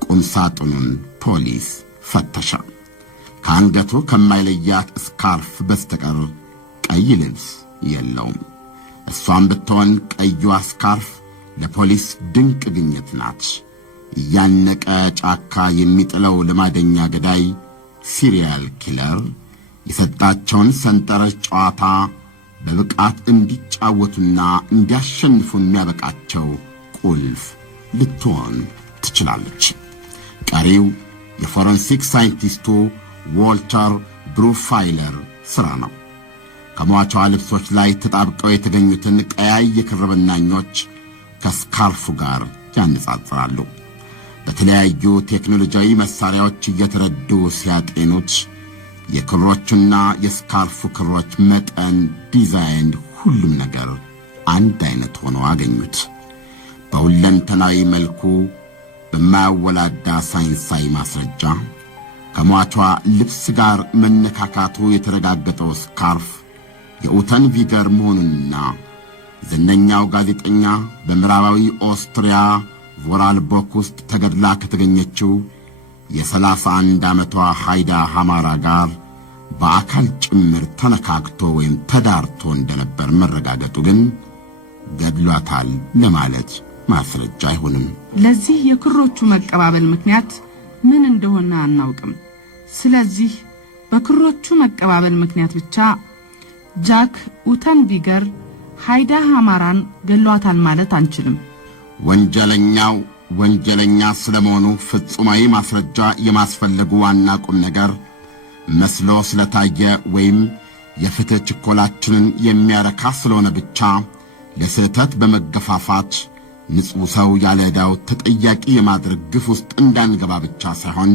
ቁምሳጥኑን ፖሊስ ፈተሸ። ከአንገቱ ከማይለያት ስካርፍ በስተቀር ቀይ ልብስ የለውም። እሷም ብትሆን ቀዩዋ ስካርፍ ለፖሊስ ድንቅ ግኝት ናት። እያነቀ ጫካ የሚጥለው ልማደኛ ገዳይ ሲሪያል ኪለር የሰጣቸውን ሰንጠረዥ ጨዋታ በብቃት እንዲጫወቱና እንዲያሸንፉ የሚያበቃቸው ቁልፍ ልትሆን ትችላለች። ቀሪው የፎረንሲክ ሳይንቲስቱ ዎልተር ብሩፋይለር ሥራ ነው። ከሟቿ ልብሶች ላይ ተጣብቀው የተገኙትን ቀያይ የክር ብናኞች ከስካርፉ ጋር ያነጻጽራሉ። በተለያዩ ቴክኖሎጂያዊ መሳሪያዎች እየተረዱ ሲያጤኑት የክሮቹና የስካርፉ ክሮች መጠን፣ ዲዛይን፣ ሁሉም ነገር አንድ አይነት ሆኖ አገኙት። በሁለንተናዊ መልኩ በማያወላዳ ሳይንሳዊ ማስረጃ ከሟቿ ልብስ ጋር መነካካቱ የተረጋገጠው ስካርፍ የኡተን ቪገር መሆኑንና ዝነኛው ጋዜጠኛ በምዕራባዊ ኦስትሪያ ቮራልቦክ ውስጥ ተገድላ ከተገኘችው የ31 ዓመቷ ሃይዳ ሐማራ ጋር በአካል ጭምር ተነካክቶ ወይም ተዳርቶ እንደነበር መረጋገጡ ግን ገድሏታል ለማለት ማስረጃ አይሆንም። ለዚህ የክሮቹ መቀባበል ምክንያት ምን እንደሆነ አናውቅም። ስለዚህ በክሮቹ መቀባበል ምክንያት ብቻ ጃክ ኡተን ቪገር ሃይዳ ሐማራን ገሏታል ማለት አንችልም። ወንጀለኛ ስለመሆኑ ፍጹማዊ ማስረጃ የማስፈለጉ ዋና ቁም ነገር መስሎ ስለታየ ወይም የፍትህ ችኮላችንን የሚያረካ ስለሆነ ብቻ ለስህተት በመገፋፋት ንጹሕ ሰው ያለ ዕዳው ተጠያቂ የማድረግ ግፍ ውስጥ እንዳንገባ ብቻ ሳይሆን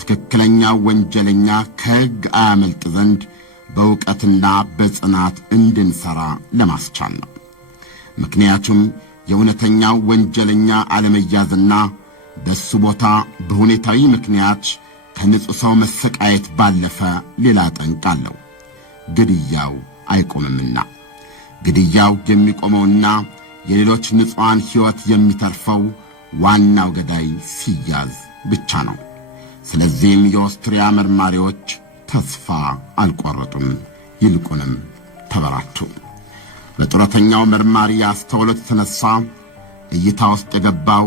ትክክለኛው ወንጀለኛ ከሕግ አያመልጥ ዘንድ በእውቀትና በጽናት እንድንሠራ ለማስቻል ነው። ምክንያቱም የእውነተኛው ወንጀለኛ አለመያዝና በሱ ቦታ በሁኔታዊ ምክንያት ከንጹሕ ሰው መሰቃየት ባለፈ ሌላ ጠንቅ አለው። ግድያው አይቆምምና ግድያው የሚቆመውና የሌሎች ንጹሐን ሕይወት የሚተርፈው ዋናው ገዳይ ሲያዝ ብቻ ነው። ስለዚህም የኦስትሪያ መርማሪዎች ተስፋ አልቆረጡም፣ ይልቁንም ተበራቱ። በጡረተኛው መርማሪ አስተውሎት የተነሳ እይታ ውስጥ የገባው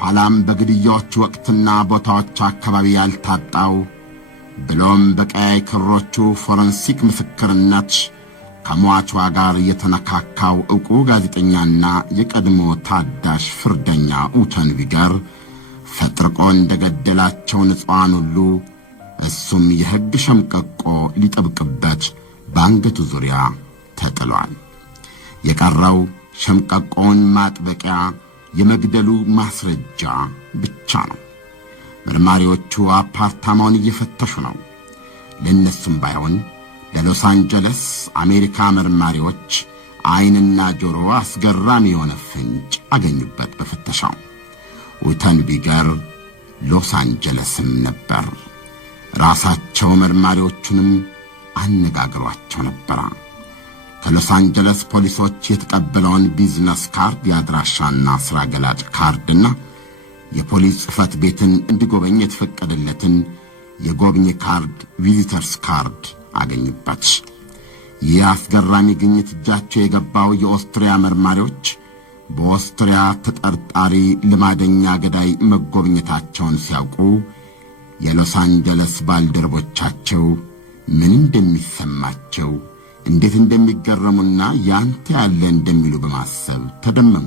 ኋላም በግድያዎች ወቅትና ቦታዎች አካባቢ ያልታጣው ብሎም በቀያይ ክሮቹ ፎረንሲክ ምስክርነት ከሟቿ ጋር የተነካካው ዕውቁ ጋዜጠኛና የቀድሞ ታዳሽ ፍርደኛ ኡተን ቪገር ፈጥርቆ እንደገደላቸው ንጹሐን ሁሉ እሱም የሕግ ሸምቀቆ ሊጠብቅበት በአንገቱ ዙሪያ ተጥሏል። የቀረው ሸምቀቆውን ማጥበቂያ የመግደሉ ማስረጃ ብቻ ነው። መርማሪዎቹ አፓርታማውን እየፈተሹ ነው። ለእነሱም ባይሆን ለሎስ አንጀለስ አሜሪካ መርማሪዎች ዓይንና ጆሮ አስገራሚ የሆነ ፍንጭ አገኙበት። በፍተሻው ኡተን ቪገር ሎስ አንጀለስም ነበር። ራሳቸው መርማሪዎቹንም አነጋግሯቸው ነበር። ከሎስ አንጀለስ ፖሊሶች የተቀበለውን ቢዝነስ ካርድ፣ የአድራሻና ሥራ ገላጭ ካርድና የፖሊስ ጽሕፈት ቤትን እንዲጎበኝ የተፈቀደለትን የጎብኚ ካርድ፣ ቪዚተርስ ካርድ አገኙበት። ይህ አስገራሚ ግኝት እጃቸው የገባው የኦስትሪያ መርማሪዎች በኦስትሪያ ተጠርጣሪ ልማደኛ ገዳይ መጎብኘታቸውን ሲያውቁ የሎስ አንጀለስ ባልደረቦቻቸው ምን እንደሚሰማቸው፣ እንዴት እንደሚገረሙና ያንተ ያለ እንደሚሉ በማሰብ ተደመሙ።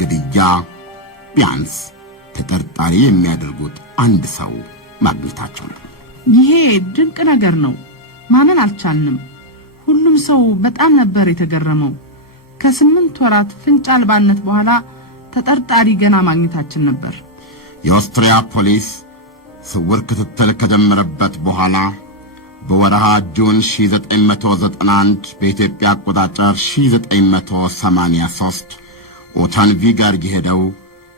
ግድያ ቢያንስ ተጠርጣሪ የሚያደርጉት አንድ ሰው ማግኘታቸው ነው። ይሄ ድንቅ ነገር ነው። ማመን አልቻልንም። ሁሉም ሰው በጣም ነበር የተገረመው። ከ8 ወራት ፍንጭ አልባነት በኋላ ተጠርጣሪ ገና ማግኘታችን ነበር። የኦስትሪያ ፖሊስ ስውር ክትትል ከጀመረበት በኋላ በወርሃ ጁን 1991 በኢትዮጵያ አቆጣጠር 1983 ኡተን ቪገርግ ሄደው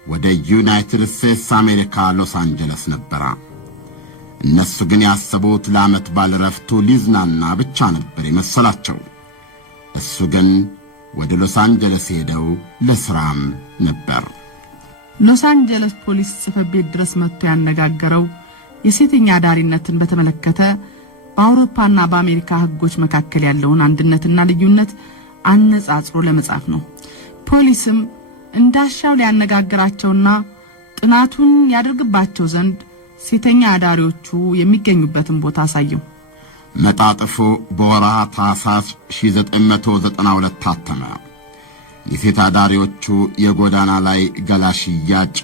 ወደ ዩናይትድ ስቴትስ አሜሪካ ሎስ አንጀለስ ነበር። እነሱ ግን ያሰቡት ለዓመት በዓል ረፍቱ ሊዝናና ብቻ ነበር የመሰላቸው። እሱ ግን ወደ ሎስ አንጀለስ ሄደው ለሥራም ነበር። ሎስ አንጀለስ ፖሊስ ጽሕፈት ቤት ድረስ መጥቶ ያነጋገረው የሴተኛ አዳሪነትን በተመለከተ በአውሮፓና በአሜሪካ ሕጎች መካከል ያለውን አንድነትና ልዩነት አነጻጽሮ ለመጻፍ ነው። ፖሊስም እንዳሻው ሊያነጋግራቸውና ጥናቱን ያደርግባቸው ዘንድ ሴተኛ አዳሪዎቹ የሚገኙበትን ቦታ አሳየው። መጣጥፉ በወርሃ ታኅሳስ 1992 ታተመ። የሴት አዳሪዎቹ የጎዳና ላይ ገላ ሽያጭ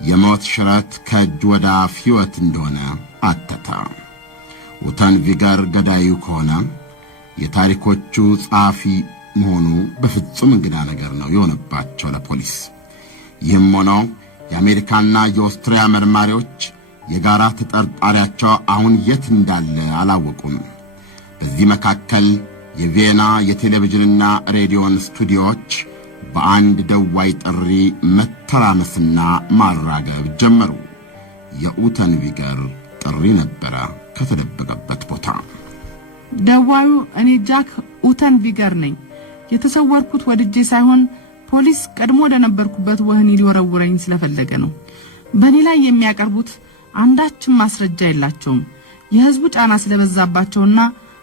የሞት ሽረት ከእጅ ወደ አፍ ሕይወት እንደሆነ አተተ። ኡተን ቪገርግ ገዳዩ ከሆነ የታሪኮቹ ጸሐፊ መሆኑ በፍጹም እንግዳ ነገር ነው የሆነባቸው ለፖሊስ። ይህም ሆኖ የአሜሪካና የኦስትሪያ መርማሪዎች የጋራ ተጠርጣሪያቸው አሁን የት እንዳለ አላወቁም። በዚህ መካከል የቪየና የቴሌቪዥንና ሬዲዮን ስቱዲዮዎች በአንድ ደዋይ ጥሪ መተራመስና ማራገብ ጀመሩ። የኡተን ቪገርግ ጥሪ ነበረ ከተደበቀበት ቦታ። ደዋዩ እኔ ጃክ ኡተን ቪገርግ ነኝ። የተሰወርኩት ወድጄ ሳይሆን ፖሊስ ቀድሞ ወደ ነበርኩበት ወህኒ ሊወረውረኝ ስለፈለገ ነው። በእኔ ላይ የሚያቀርቡት አንዳችም ማስረጃ የላቸውም። የሕዝቡ ጫና ስለበዛባቸውና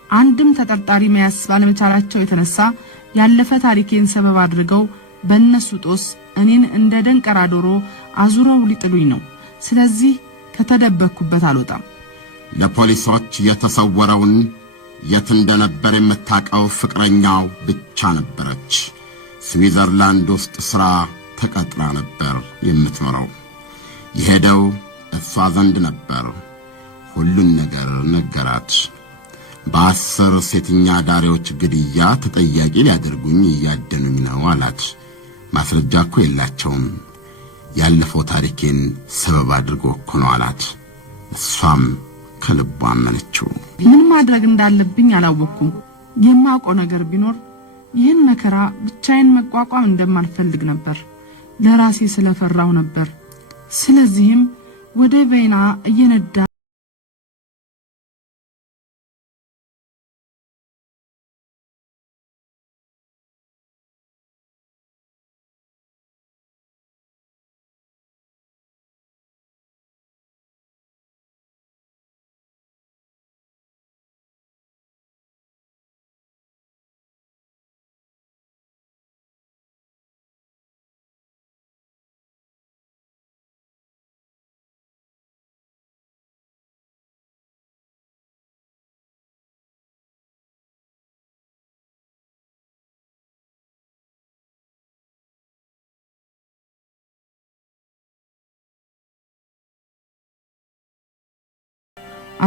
አንድም ተጠርጣሪ መያዝ ባለመቻላቸው የተነሳ ያለፈ ታሪኬን ሰበብ አድርገው በእነሱ ጦስ እኔን እንደ ደንቀራ ዶሮ አዙረው ሊጥሉኝ ነው። ስለዚህ ከተደበቅኩበት አልወጣም። ለፖሊሶች የተሰወረውን የት እንደነበር የምታውቀው ፍቅረኛው ብቻ ነበረች። ስዊዘርላንድ ውስጥ ሥራ ተቀጥራ ነበር የምትኖረው። የሄደው እሷ ዘንድ ነበር። ሁሉን ነገር ነገራት። በ10 ሴተኛ አዳሪዎች ግድያ ተጠያቂ ሊያደርጉኝ እያደኑኝ ነው አላት። ማስረጃ እኮ የላቸውም። ያለፈው ታሪኬን ሰበብ አድርጎ እኮ ነው አላት። እሷም ከልቧ አመነችው። ምን ማድረግ እንዳለብኝ አላወቅኩም። የማውቀው ነገር ቢኖር ይህን መከራ ብቻዬን መቋቋም እንደማልፈልግ ነበር። ለራሴ ስለፈራው ነበር። ስለዚህም ወደ ቬና እየነዳ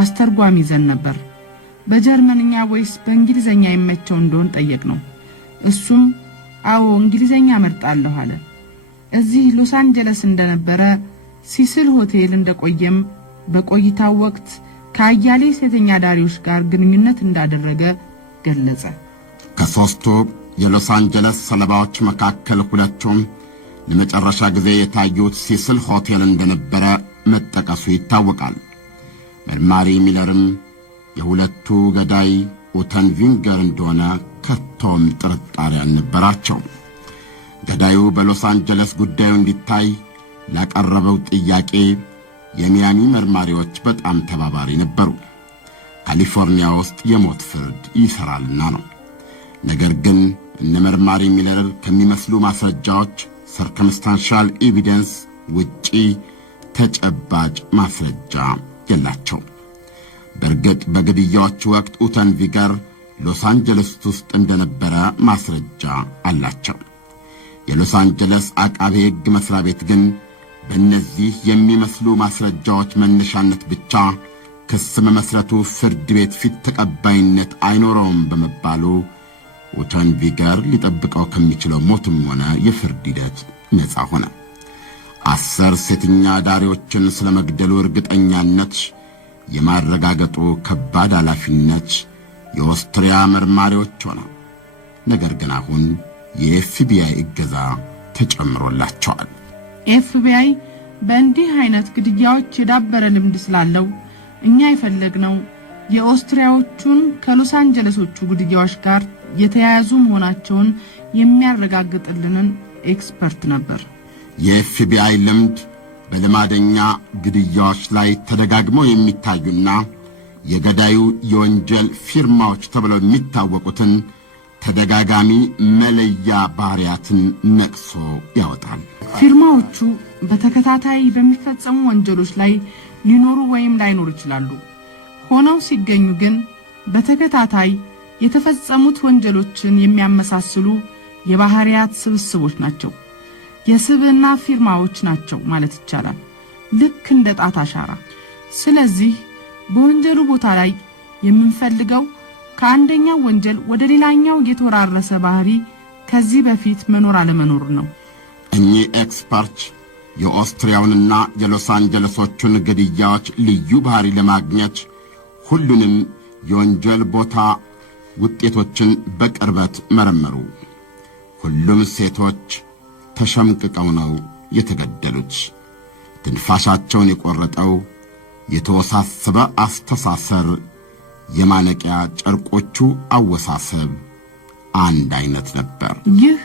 አስተርጓሚ ይዘን ነበር። በጀርመንኛ ወይስ በእንግሊዘኛ የመቸው እንደሆነ ጠየቅነው። እሱም አዎ እንግሊዘኛ መርጣለሁ አለ። እዚህ ሎስ አንጀለስ እንደነበረ ሲስል ሆቴል እንደቆየም በቆይታው ወቅት ከአያሌ ሴተኛ አዳሪዎች ጋር ግንኙነት እንዳደረገ ገለጸ። ከሦስቱ የሎስ አንጀለስ ሰለባዎች መካከል ሁለቱም ለመጨረሻ ጊዜ የታዩት ሲስል ሆቴል እንደነበረ መጠቀሱ ይታወቃል። መርማሪ ሚለርም የሁለቱ ገዳይ ኡተን ቪገርግ እንደሆነ ከቶም ጥርጣሬ አልነበራቸው። ገዳዩ በሎስ አንጀለስ ጉዳዩ እንዲታይ ላቀረበው ጥያቄ የሚያሚ መርማሪዎች በጣም ተባባሪ ነበሩ። ካሊፎርኒያ ውስጥ የሞት ፍርድ ይሰራልና ነው። ነገር ግን እነ መርማሪ ሚለር ከሚመስሉ ማስረጃዎች ሰርከምስታንሻል ኤቪደንስ ውጪ ተጨባጭ ማስረጃ የላቸው። በእርግጥ በግድያዎቹ ወቅት ኡተን ቪገርግ ሎስ አንጀለስ ውስጥ እንደነበረ ማስረጃ አላቸው። የሎስ አንጀለስ አቃቤ ሕግ መስሪያ ቤት ግን በእነዚህ የሚመስሉ ማስረጃዎች መነሻነት ብቻ ክስ መመስረቱ ፍርድ ቤት ፊት ተቀባይነት አይኖረውም በመባሉ ኡተን ቪገር ሊጠብቀው ከሚችለው ሞትም ሆነ የፍርድ ሂደት ነፃ ሆነ። 10 ሴተኛ አዳሪዎችን ስለመግደሉ እርግጠኛነት የማረጋገጡ ከባድ ኃላፊነት የኦስትሪያ መርማሪዎች ሆነ። ነገር ግን አሁን የኤፍቢአይ እገዛ ተጨምሮላቸዋል። ኤፍቢአይ በእንዲህ አይነት ግድያዎች የዳበረ ልምድ ስላለው እኛ የፈለግነው የኦስትሪያዎቹን ከሎስ አንጀለሶቹ ግድያዎች ጋር የተያያዙ መሆናቸውን የሚያረጋግጥልንን ኤክስፐርት ነበር። የኤፍቢአይ ልምድ በልማደኛ ግድያዎች ላይ ተደጋግመው የሚታዩና የገዳዩ የወንጀል ፊርማዎች ተብለው የሚታወቁትን ተደጋጋሚ መለያ ባህሪያትን ነቅሶ ያወጣል። ፊርማዎቹ በተከታታይ በሚፈጸሙ ወንጀሎች ላይ ሊኖሩ ወይም ላይኖሩ ይችላሉ። ሆነው ሲገኙ ግን በተከታታይ የተፈጸሙት ወንጀሎችን የሚያመሳስሉ የባህሪያት ስብስቦች ናቸው። የስብዕና ፊርማዎች ናቸው ማለት ይቻላል፣ ልክ እንደ ጣት አሻራ። ስለዚህ በወንጀሉ ቦታ ላይ የምንፈልገው ከአንደኛው ወንጀል ወደ ሌላኛው የተወራረሰ ባህሪ ከዚህ በፊት መኖር አለመኖር ነው። እኚህ ኤክስፐርት የኦስትሪያውንና የሎስ አንጀለሶቹን ግድያዎች ልዩ ባህሪ ለማግኘት ሁሉንም የወንጀል ቦታ ውጤቶችን በቅርበት መረመሩ። ሁሉም ሴቶች ተሸምቅቀው ነው የተገደሉት። ትንፋሻቸውን የቆረጠው የተወሳሰበ አስተሳሰር የማነቂያ ጨርቆቹ አወሳሰብ አንድ አይነት ነበር። ይህ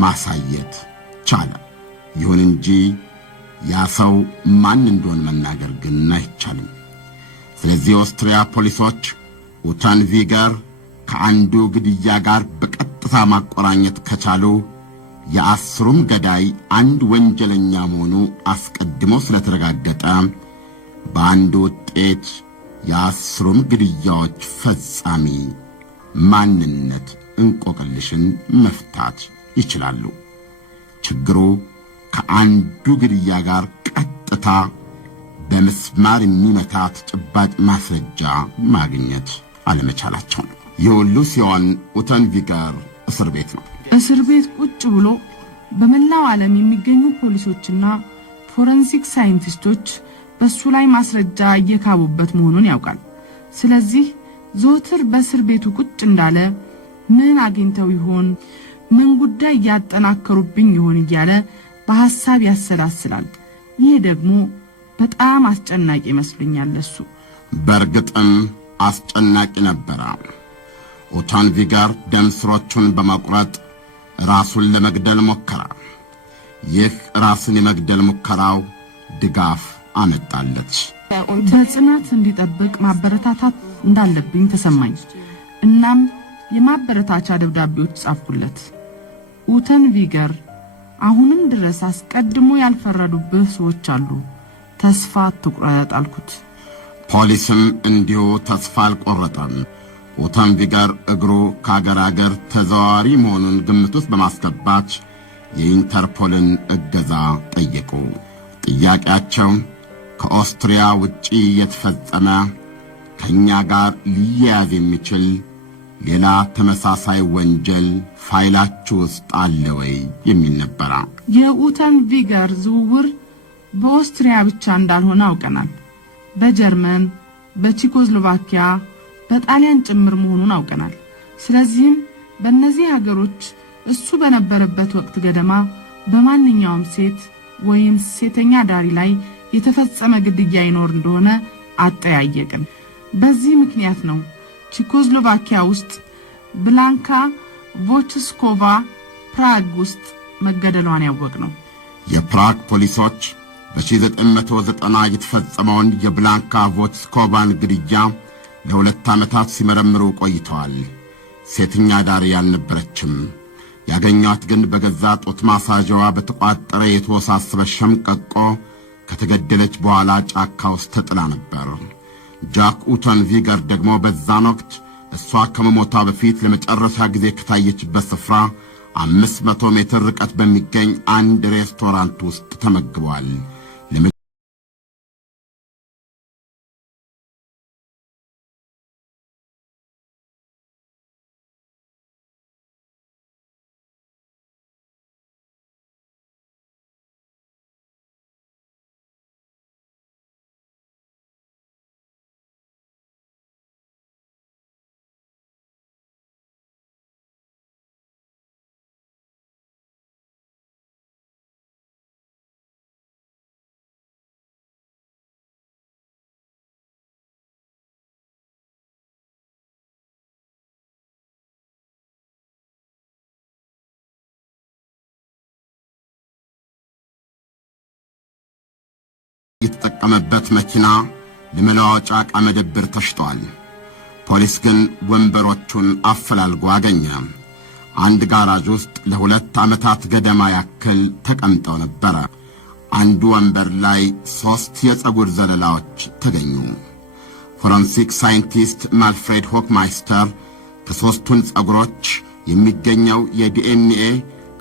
ማሳየት ቻለ። ይሁን እንጂ ያ ሰው ማን እንደሆነ መናገር ግን አይቻልም። ስለዚህ ኦስትሪያ ፖሊሶች ኡተን ቪገር ከአንዱ ግድያ ጋር በቀጥታ ማቆራኘት ከቻሉ የአስሩም ገዳይ አንድ ወንጀለኛ መሆኑ አስቀድሞ ስለተረጋገጠ በአንድ ውጤት የአስሩም ግድያዎች ፈጻሚ ማንነት እንቆቅልሽን መፍታት ይችላሉ። ችግሩ ከአንዱ ግድያ ጋር ቀጥታ በመስማር የሚመታ ተጨባጭ ማስረጃ ማግኘት አለመቻላቸው ነው። የሁሉ ሲሆን ኡተን ቪገር እስር ቤት ነው። እስር ቤት ቁጭ ብሎ በመላው ዓለም የሚገኙ ፖሊሶችና ፎረንሲክ ሳይንቲስቶች በሱ ላይ ማስረጃ እየካቡበት መሆኑን ያውቃል። ስለዚህ ዘወትር በእስር ቤቱ ቁጭ እንዳለ ምን አግኝተው ይሆን፣ ምን ጉዳይ ያጠናከሩብኝ ይሆን እያለ በሐሳብ ያሰላስላል። ይህ ደግሞ በጣም አስጨናቂ ይመስልኛል ለሱ። በእርግጥም አስጨናቂ ነበር። ኡተን ቪገር ደም ስሮቹን በመቁረጥ ራሱን ለመግደል ሞከረ። ይህ ራስን የመግደል ሙከራው ድጋፍ አመጣለች። በጽናት እንዲጠብቅ ማበረታታት እንዳለብኝ ተሰማኝ። እናም የማበረታቻ ደብዳቤዎች ጻፍኩለት። ኡተን ቪገር፣ አሁንም ድረስ አስቀድሞ ያልፈረዱብህ ሰዎች አሉ፣ ተስፋ አትቁረጥ አልኩት። ፖሊስም እንዲሁ ተስፋ አልቆረጠም። ኡተን ቪገር እግሩ ከአገር አገር ተዘዋዋሪ መሆኑን ግምት ውስጥ በማስገባት የኢንተርፖልን እገዛ ጠየቁ። ጥያቄያቸው ከኦስትሪያ ውጪ የተፈጸመ ከእኛ ጋር ሊያያዝ የሚችል ሌላ ተመሳሳይ ወንጀል ፋይላችሁ ውስጥ አለ ወይ የሚል ነበር። የኡተን ቪገር ዝውውር በኦስትሪያ ብቻ እንዳልሆነ አውቀናል። በጀርመን፣ በቼኮስሎቫኪያ፣ በጣሊያን ጭምር መሆኑን አውቀናል። ስለዚህም በእነዚህ ሀገሮች እሱ በነበረበት ወቅት ገደማ በማንኛውም ሴት ወይም ሴተኛ ዳሪ ላይ የተፈጸመ ግድያ ይኖር እንደሆነ አጠያየቅን። በዚህ ምክንያት ነው ቼኮስሎቫኪያ ውስጥ ብላንካ ቮችስኮቫ ፕራግ ውስጥ መገደሏን ያወቅነው። የፕራግ ፖሊሶች በ1990 የተፈጸመውን የብላንካ ቮችስኮቫን ግድያ ለ2 ዓመታት ሲመረምሩ ቆይተዋል። ሴተኛ ዳሪ ያልነበረችም። ያገኟት ግን በገዛ ጡት ማሳዣዋ በተቋጠረ የተወሳሰበ ሸምቀቆ ከተገደለች በኋላ ጫካ ውስጥ ተጥላ ነበር። ጃክ ኡተን ቪገር ደግሞ በዛን ወቅት እሷ ከመሞቷ በፊት ለመጨረሻ ጊዜ ከታየችበት ስፍራ 500 ሜትር ርቀት በሚገኝ አንድ ሬስቶራንት ውስጥ ተመግቧል። የተጠቀመበት መኪና ለመለዋወጫ ዕቃ መደብር ተሽጧል። ፖሊስ ግን ወንበሮቹን አፈላልጎ አገኘ። አንድ ጋራዥ ውስጥ ለ2 ዓመታት ገደማ ያክል ተቀምጠው ነበር። አንዱ ወንበር ላይ 3 የፀጉር ዘለላዎች ተገኙ። ፎረንሲክ ሳይንቲስት ማልፍሬድ ሆክማይስተር ከ3ቱን ፀጉሮች የሚገኘው የዲኤንኤ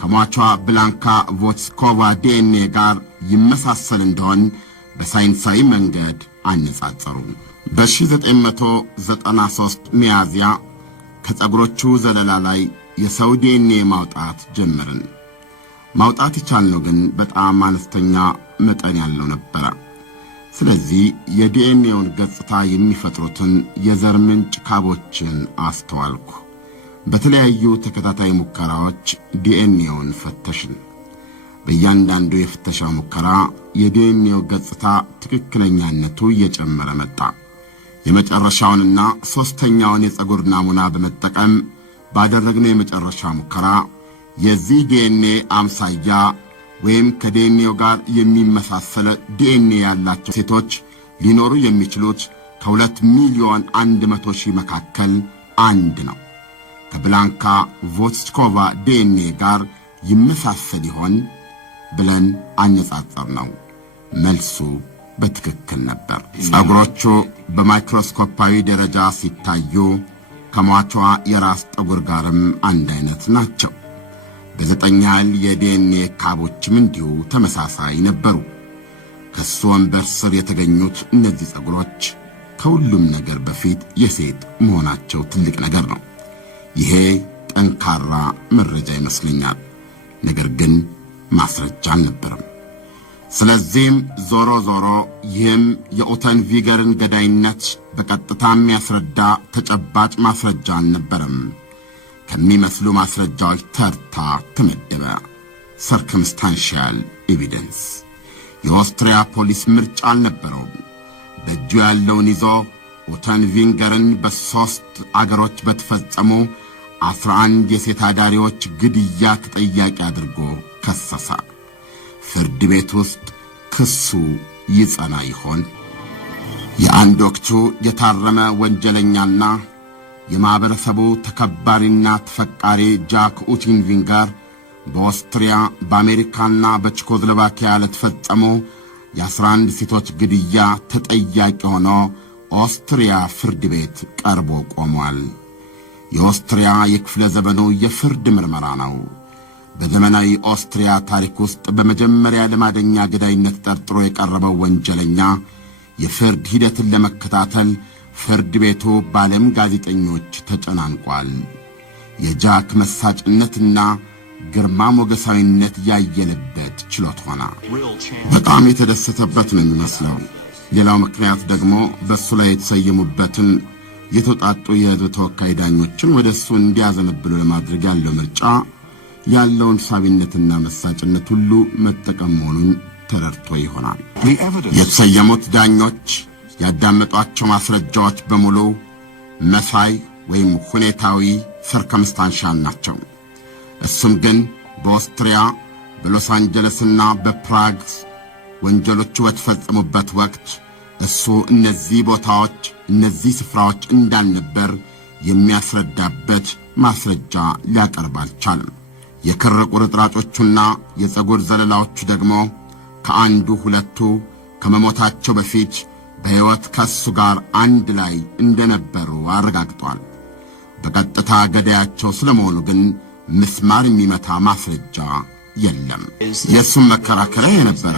ከሟቿ ብላንካ ቮችስኮቫ ዲኤንኤ ጋር ይመሳሰል እንደሆን በሳይንሳዊ መንገድ አነጻጸሩ። በ1993 ሚያዝያ ከፀጉሮቹ ዘለላ ላይ የሰው ዲኤንኤ ማውጣት ጀመርን። ማውጣት የቻልነው ግን በጣም አነስተኛ መጠን ያለው ነበር። ስለዚህ የዲኤንኤውን ገጽታ የሚፈጥሩትን የዘር ምንጭ ካቦችን አስተዋልኩ። በተለያዩ ተከታታይ ሙከራዎች ዲኤንኤውን ፈተሽን። በእያንዳንዱ የፍተሻ ሙከራ የዲኤንኤው ገጽታ ትክክለኛነቱ እየጨመረ መጣ። የመጨረሻውንና 3ኛውን የፀጉር ናሙና በመጠቀም ባደረግነው የመጨረሻ ሙከራ የዚህ ዲኤንኤ አምሳያ ወይም ከዲኤንኤው ጋር የሚመሳሰል ዲኤንኤ ያላቸው ሴቶች ሊኖሩ የሚችሉት ከ2 ሚሊዮን 100 ሺህ መካከል አንድ ነው። ከብላንካ ቮችስኮቫ ዲኤንኤ ጋር ይመሳሰል ይሆን ብለን አነጻጸር ነው። መልሱ በትክክል ነበር። ፀጉሮቹ በማይክሮስኮፓዊ ደረጃ ሲታዩ ከሟቿ የራስ ጠጉር ጋርም አንድ አይነት ናቸው። በ9 ያህል የዲኤንኤ ካቦችም እንዲሁ ተመሳሳይ ነበሩ። ከሱ ወንበር ስር የተገኙት እነዚህ ፀጉሮች ከሁሉም ነገር በፊት የሴት መሆናቸው ትልቅ ነገር ነው። ይሄ ጠንካራ መረጃ ይመስለኛል። ነገር ግን ማስረጃ አልነበረም። ስለዚህም ዞሮ ይህም የኡተን ቪገርን ገዳይነት በቀጥታ የሚያስረዳ ተጨባጭ ማስረጃ አልነበረም። ከሚመስሉ ማስረጃዎች ተርታ ተመደበ። ሰርከምስታንሻል ኤቪደንስ። የኦስትሪያ ፖሊስ ምርጫ አልነበረውም። በእጁ ያለውን ይዞ ኡተን ቪገርን በ3 አገሮች በተፈጸሙ 11 የሴት አዳሪዎች ግድያ ተጠያቂ አድርጎ ከሰሰ። ፍርድ ቤት ውስጥ ክሱ ይጸና ይሆን? የአንድ ወቅቱ የታረመ ወንጀለኛና የማህበረሰቡ ተከባሪና ተፈቃሪ ጃክ ኡተን ቪገር በኦስትሪያ በአሜሪካና በቼኮስሎቫኪያ ለተፈጸሙ የ11 ሴቶች ግድያ ተጠያቂ ሆኖ ኦስትሪያ ፍርድ ቤት ቀርቦ ቆሟል። የኦስትሪያ የክፍለ ዘመኑ የፍርድ ምርመራ ነው። በዘመናዊ ኦስትሪያ ታሪክ ውስጥ በመጀመሪያ ለማደኛ ገዳይነት ጠርጥሮ የቀረበው ወንጀለኛ የፍርድ ሂደትን ለመከታተል ፍርድ ቤቱ ባለም ጋዜጠኞች ተጨናንቋል። የጃክ መሳጭነትና ግርማ ሞገሳዊነት ያየለበት ችሎት ሆነ። በጣም የተደሰተበት ነው የሚመስለው። ሌላው ምክንያት ደግሞ በሱ ላይ የተሰየሙበትን የተውጣጡ የሕዝብ ተወካይ ዳኞችን ወደ እሱ እንዲያዘነብሉ ለማድረግ ያለው ምርጫ ያለውን ሳቢነትና መሳጭነት ሁሉ መጠቀም መሆኑን ተረድቶ ይሆናል። የተሰየሙት ዳኞች ያዳመጧቸው ማስረጃዎች በሙሉ መሳይ ወይም ሁኔታዊ ሰርከምስታንሻል ናቸው። እሱም ግን በኦስትሪያ በሎስ አንጀለስና በፕራግ ወንጀሎቹ በተፈጸሙበት ወቅት እሱ እነዚህ ቦታዎች እነዚህ ስፍራዎች እንዳልነበር የሚያስረዳበት ማስረጃ ሊያቀርብ አልቻለም። የክር ቁርጥራጮቹና የፀጉር ዘለላዎቹ ደግሞ ከአንዱ ሁለቱ ከመሞታቸው በፊት በሕይወት ከሱ ጋር አንድ ላይ እንደነበሩ አረጋግጧል። በቀጥታ ገዳያቸው ስለመሆኑ ግን ምስማር የሚመታ ማስረጃ የለም። የእሱም መከራከሪያ የነበረ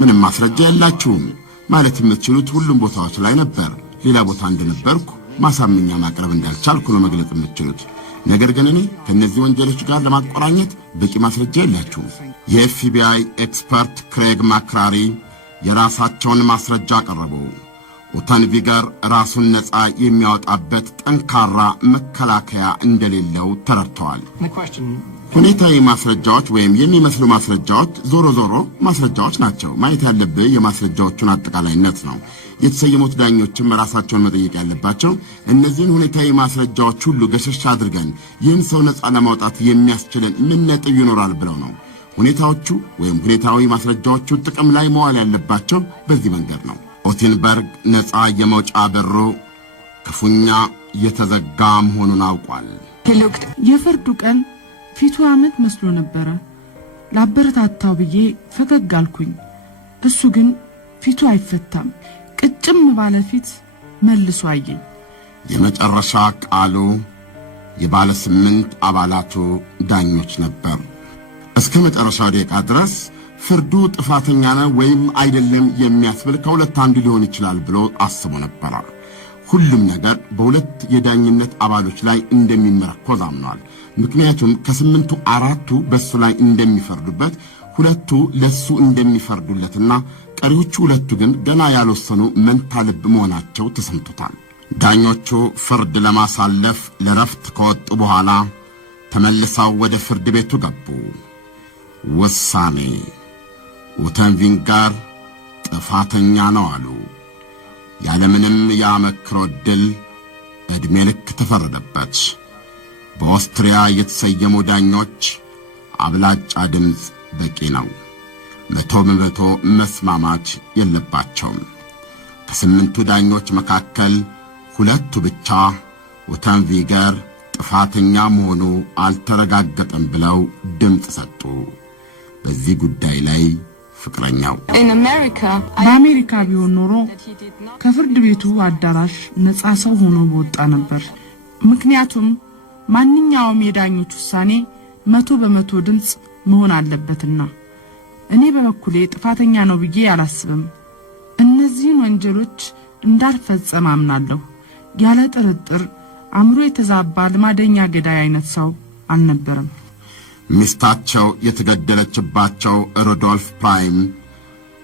ምንም ማስረጃ የላችሁም ማለት የምትችሉት ሁሉም ቦታዎች ላይ ነበር፣ ሌላ ቦታ እንደነበርኩ ማሳመኛ ማቅረብ እንዳልቻልኩ ነው መግለጽ የምትችሉት። ነገር ግን እኔ ከእነዚህ ወንጀሎች ጋር ለማቆራኘት በቂ ማስረጃ የላችሁም። የኤፍቢአይ ኤክስፐርት ክሬግ ማክራሪ የራሳቸውን ማስረጃ አቀረቡ። ኦተንቪገር ራሱን ነፃ የሚያወጣበት ጠንካራ መከላከያ እንደሌለው ተረድተዋል። ሁኔታዊ ማስረጃዎች ወይም የሚመስሉ ማስረጃዎች ዞሮ ዞሮ ማስረጃዎች ናቸው። ማየት ያለብህ የማስረጃዎቹን አጠቃላይነት ነው። የተሰየሙት ዳኞችም ራሳቸውን መጠየቅ ያለባቸው እነዚህን ሁኔታዊ ማስረጃዎች ሁሉ ገሸሽ አድርገን ይህን ሰው ነፃ ለማውጣት የሚያስችለን ምን ነጥብ ይኖራል ብለው ነው። ሁኔታዎቹ ወይም ሁኔታዊ ማስረጃዎቹ ጥቅም ላይ መዋል ያለባቸው በዚህ መንገድ ነው። ኦቴንበርግ ነፃ የመውጫ በሮ ክፉኛ የተዘጋ መሆኑን አውቋል። የፍርዱ ቀን ፊቱ ዓመት መስሎ ነበረ። ላበረታታው ብዬ ፈገግ አልኩኝ። እሱ ግን ፊቱ አይፈታም። ቅጭም ባለ ፊት መልሶ አየኝ። የመጨረሻ ቃሉ የባለ 8 አባላቱ ዳኞች ነበር። እስከ መጨረሻው ደቂቃ ድረስ ፍርዱ ጥፋተኛ ነው ወይም አይደለም የሚያስብል ከሁለት አንዱ ሊሆን ይችላል ብሎ አስቦ ነበር። ሁሉም ነገር በሁለት የዳኝነት አባሎች ላይ እንደሚመረኮዝ አምኗል። ምክንያቱም ከ8ቱ 4ቱ በሱ ላይ እንደሚፈርዱበት፣ 2ቱ ለሱ እንደሚፈርዱለትና ቀሪዎቹ 2ቱ ግን ገና ያልወሰኑ መንታ ልብ መሆናቸው ተሰምቶታል። ዳኞቹ ፍርድ ለማሳለፍ ለረፍት ከወጡ በኋላ ተመልሰው ወደ ፍርድ ቤቱ ገቡ። ውሳኔ ኦተንቪገር ጥፋተኛ ነው አሉ። ያለምንም የአመክሮ ዕድል ዕድሜ ልክ ተፈረደበት። በኦስትሪያ የተሰየሙ ዳኞች አብላጫ ድምፅ በቂ ነው። 100% መስማማት የለባቸውም። ከ8ቱ ዳኞች መካከል 2ቱ ብቻ ኦተንቪገር ጥፋተኛ መሆኑ አልተረጋገጠም ብለው ድምፅ ሰጡ። በዚህ ጉዳይ ላይ ፍቅረኛው በአሜሪካ ቢሆን ኖሮ ከፍርድ ቤቱ አዳራሽ ነፃ ሰው ሆኖ በወጣ ነበር። ምክንያቱም ማንኛውም የዳኞች ውሳኔ 100% ድምፅ መሆን አለበትና። እኔ በበኩሌ ጥፋተኛ ነው ብዬ አላስብም። እነዚህን ወንጀሎች እንዳልፈጸም አምናለሁ። ያለ ጥርጥር አእምሮ የተዛባ ልማደኛ ገዳይ አይነት ሰው አልነበረም። ሚስታቸው የተገደለችባቸው ሩዶልፍ ፕራይም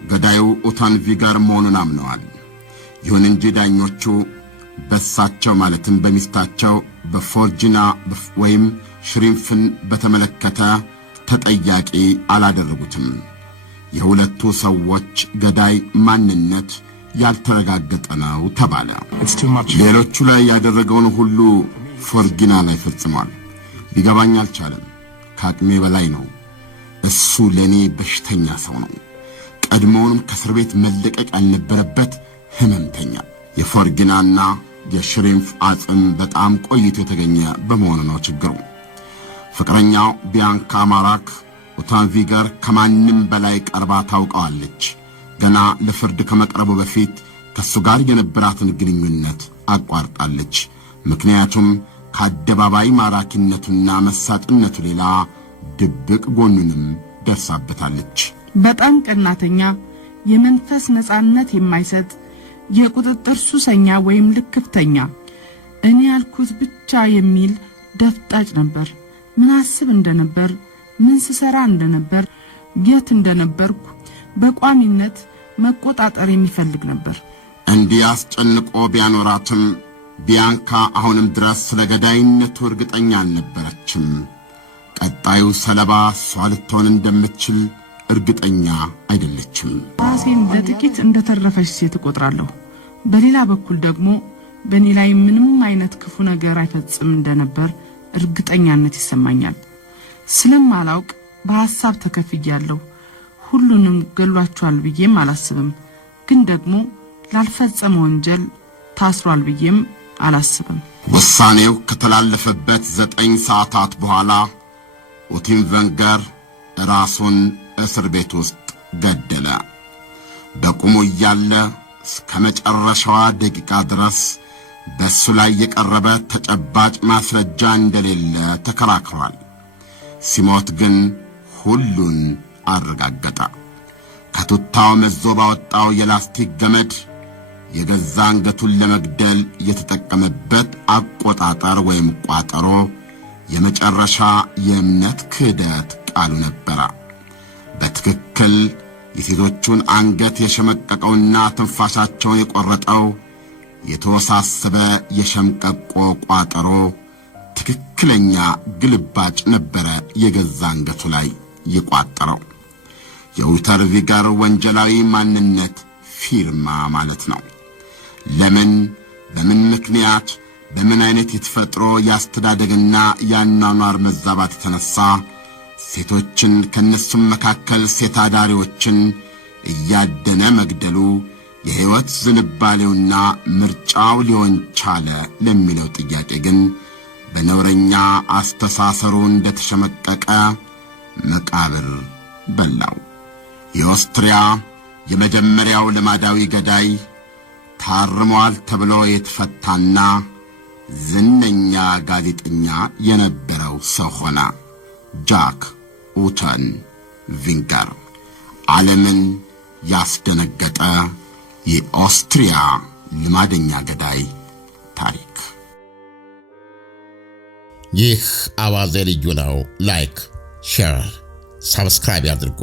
ገዳዩ ኦተንቪገር መሆኑን አምነዋል። ይሁን እንጂ ዳኞቹ በሳቸው ማለትም በሚስታቸው በፎርጂና ወይም ሽሪንፍን በተመለከተ ተጠያቂ አላደረጉትም። የሁለቱ ሰዎች ገዳይ ማንነት ያልተረጋገጠ ነው ተባለ። ሌሎቹ ላይ ያደረገውን ሁሉ ፎርጊና ላይ ፈጽሟል። ሊገባኝ አልቻለም። ከአቅሜ በላይ ነው። እሱ ለእኔ በሽተኛ ሰው ነው። ቀድሞውንም ከእስር ቤት መለቀቅ ያልነበረበት ህመምተኛ። የፎርጊናና የሽሪንፍ አጽም በጣም ቆይቶ የተገኘ በመሆኑ ነው ችግሩ። ፍቅረኛው ቢያንካ ማራክ ኦተንቪገር ከማንም በላይ ቀርባ ታውቀዋለች። ገና ለፍርድ ከመቅረቡ በፊት ከሱ ጋር የነበራትን ግንኙነት አቋርጣለች። ምክንያቱም ከአደባባይ ማራኪነቱና መሳጥነቱ ሌላ ድብቅ ጎኑንም ደርሳበታለች። በጣም ቀናተኛ፣ የመንፈስ ነጻነት የማይሰጥ የቁጥጥር ሱሰኛ ወይም ልክፍተኛ፣ እኔ ያልኩት ብቻ የሚል ደፍጣጭ ነበር። ምን አስብ እንደነበር፣ ምን ስሰራ እንደነበር፣ የት እንደነበርኩ በቋሚነት መቆጣጠር የሚፈልግ ነበር። እንዲህ አስጨንቆ ቢያኖራትም ቢያንካ አሁንም ድረስ ስለ ገዳይነቱ እርግጠኛ አልነበረችም። ቀጣዩ ሰለባ እሷ ልትሆን እንደምትችል እርግጠኛ አይደለችም። ራሴን ለጥቂት እንደተረፈች ሴት እቆጥራለሁ። በሌላ በኩል ደግሞ በእኔ ላይ ምንም አይነት ክፉ ነገር አይፈጽም እንደነበር እርግጠኛነት ይሰማኛል። ስለማላውቅ በሐሳብ ተከፍያለሁ። ሁሉንም ገሏቸዋል ብዬም አላስብም። ግን ደግሞ ላልፈጸመ ወንጀል ታስሯል ብዬም አላስብም። ውሳኔው ከተላለፈበት 9 ሰዓታት በኋላ ኡቲም ቬንገር ራሱን እስር ቤት ውስጥ ገደለ። በቁሙ እያለ እስከ መጨረሻዋ ደቂቃ ድረስ በሱ ላይ የቀረበ ተጨባጭ ማስረጃ እንደሌለ ተከራክሯል። ሲሞት ግን ሁሉን አረጋገጠ። ከቱታው መዞ ባወጣው የላስቲክ ገመድ የገዛ አንገቱን ለመግደል የተጠቀመበት አቆጣጠር ወይም ቋጠሮ የመጨረሻ የእምነት ክህደት ቃሉ ነበረ። በትክክል የሴቶቹን አንገት የሸመቀቀውና ትንፋሻቸውን የቆረጠው የተወሳሰበ የሸምቀቆ ቋጠሮ ትክክለኛ ግልባጭ ነበረ የገዛ አንገቱ ላይ የቋጠረው። የዊተር ቪገር ወንጀላዊ ማንነት ፊርማ ማለት ነው። ለምን፣ በምን ምክንያት፣ በምን አይነት የተፈጥሮ ያስተዳደግና ያኗኗር መዛባት የተነሳ ሴቶችን ከነሱም መካከል ሴት አዳሪዎችን እያደነ መግደሉ የሕይወት ዝንባሌውና ምርጫው ሊሆን ቻለ ለሚለው ጥያቄ ግን በነውረኛ አስተሳሰሩ እንደተሸመቀቀ መቃብር በላው። የኦስትሪያ የመጀመሪያው ልማዳዊ ገዳይ ታርሟል ተብሎ የተፈታና ዝነኛ ጋዜጠኛ የነበረው ሰው ሆነ። ጃክ ኡተን ቪንገር ዓለምን ያስደነገጠ የኦስትሪያ ልማደኛ ገዳይ ታሪክ። ይህ አዋዜ ልዩ ነው። ላይክ፣ ሼር፣ ሰብስክራይብ ያድርጉ።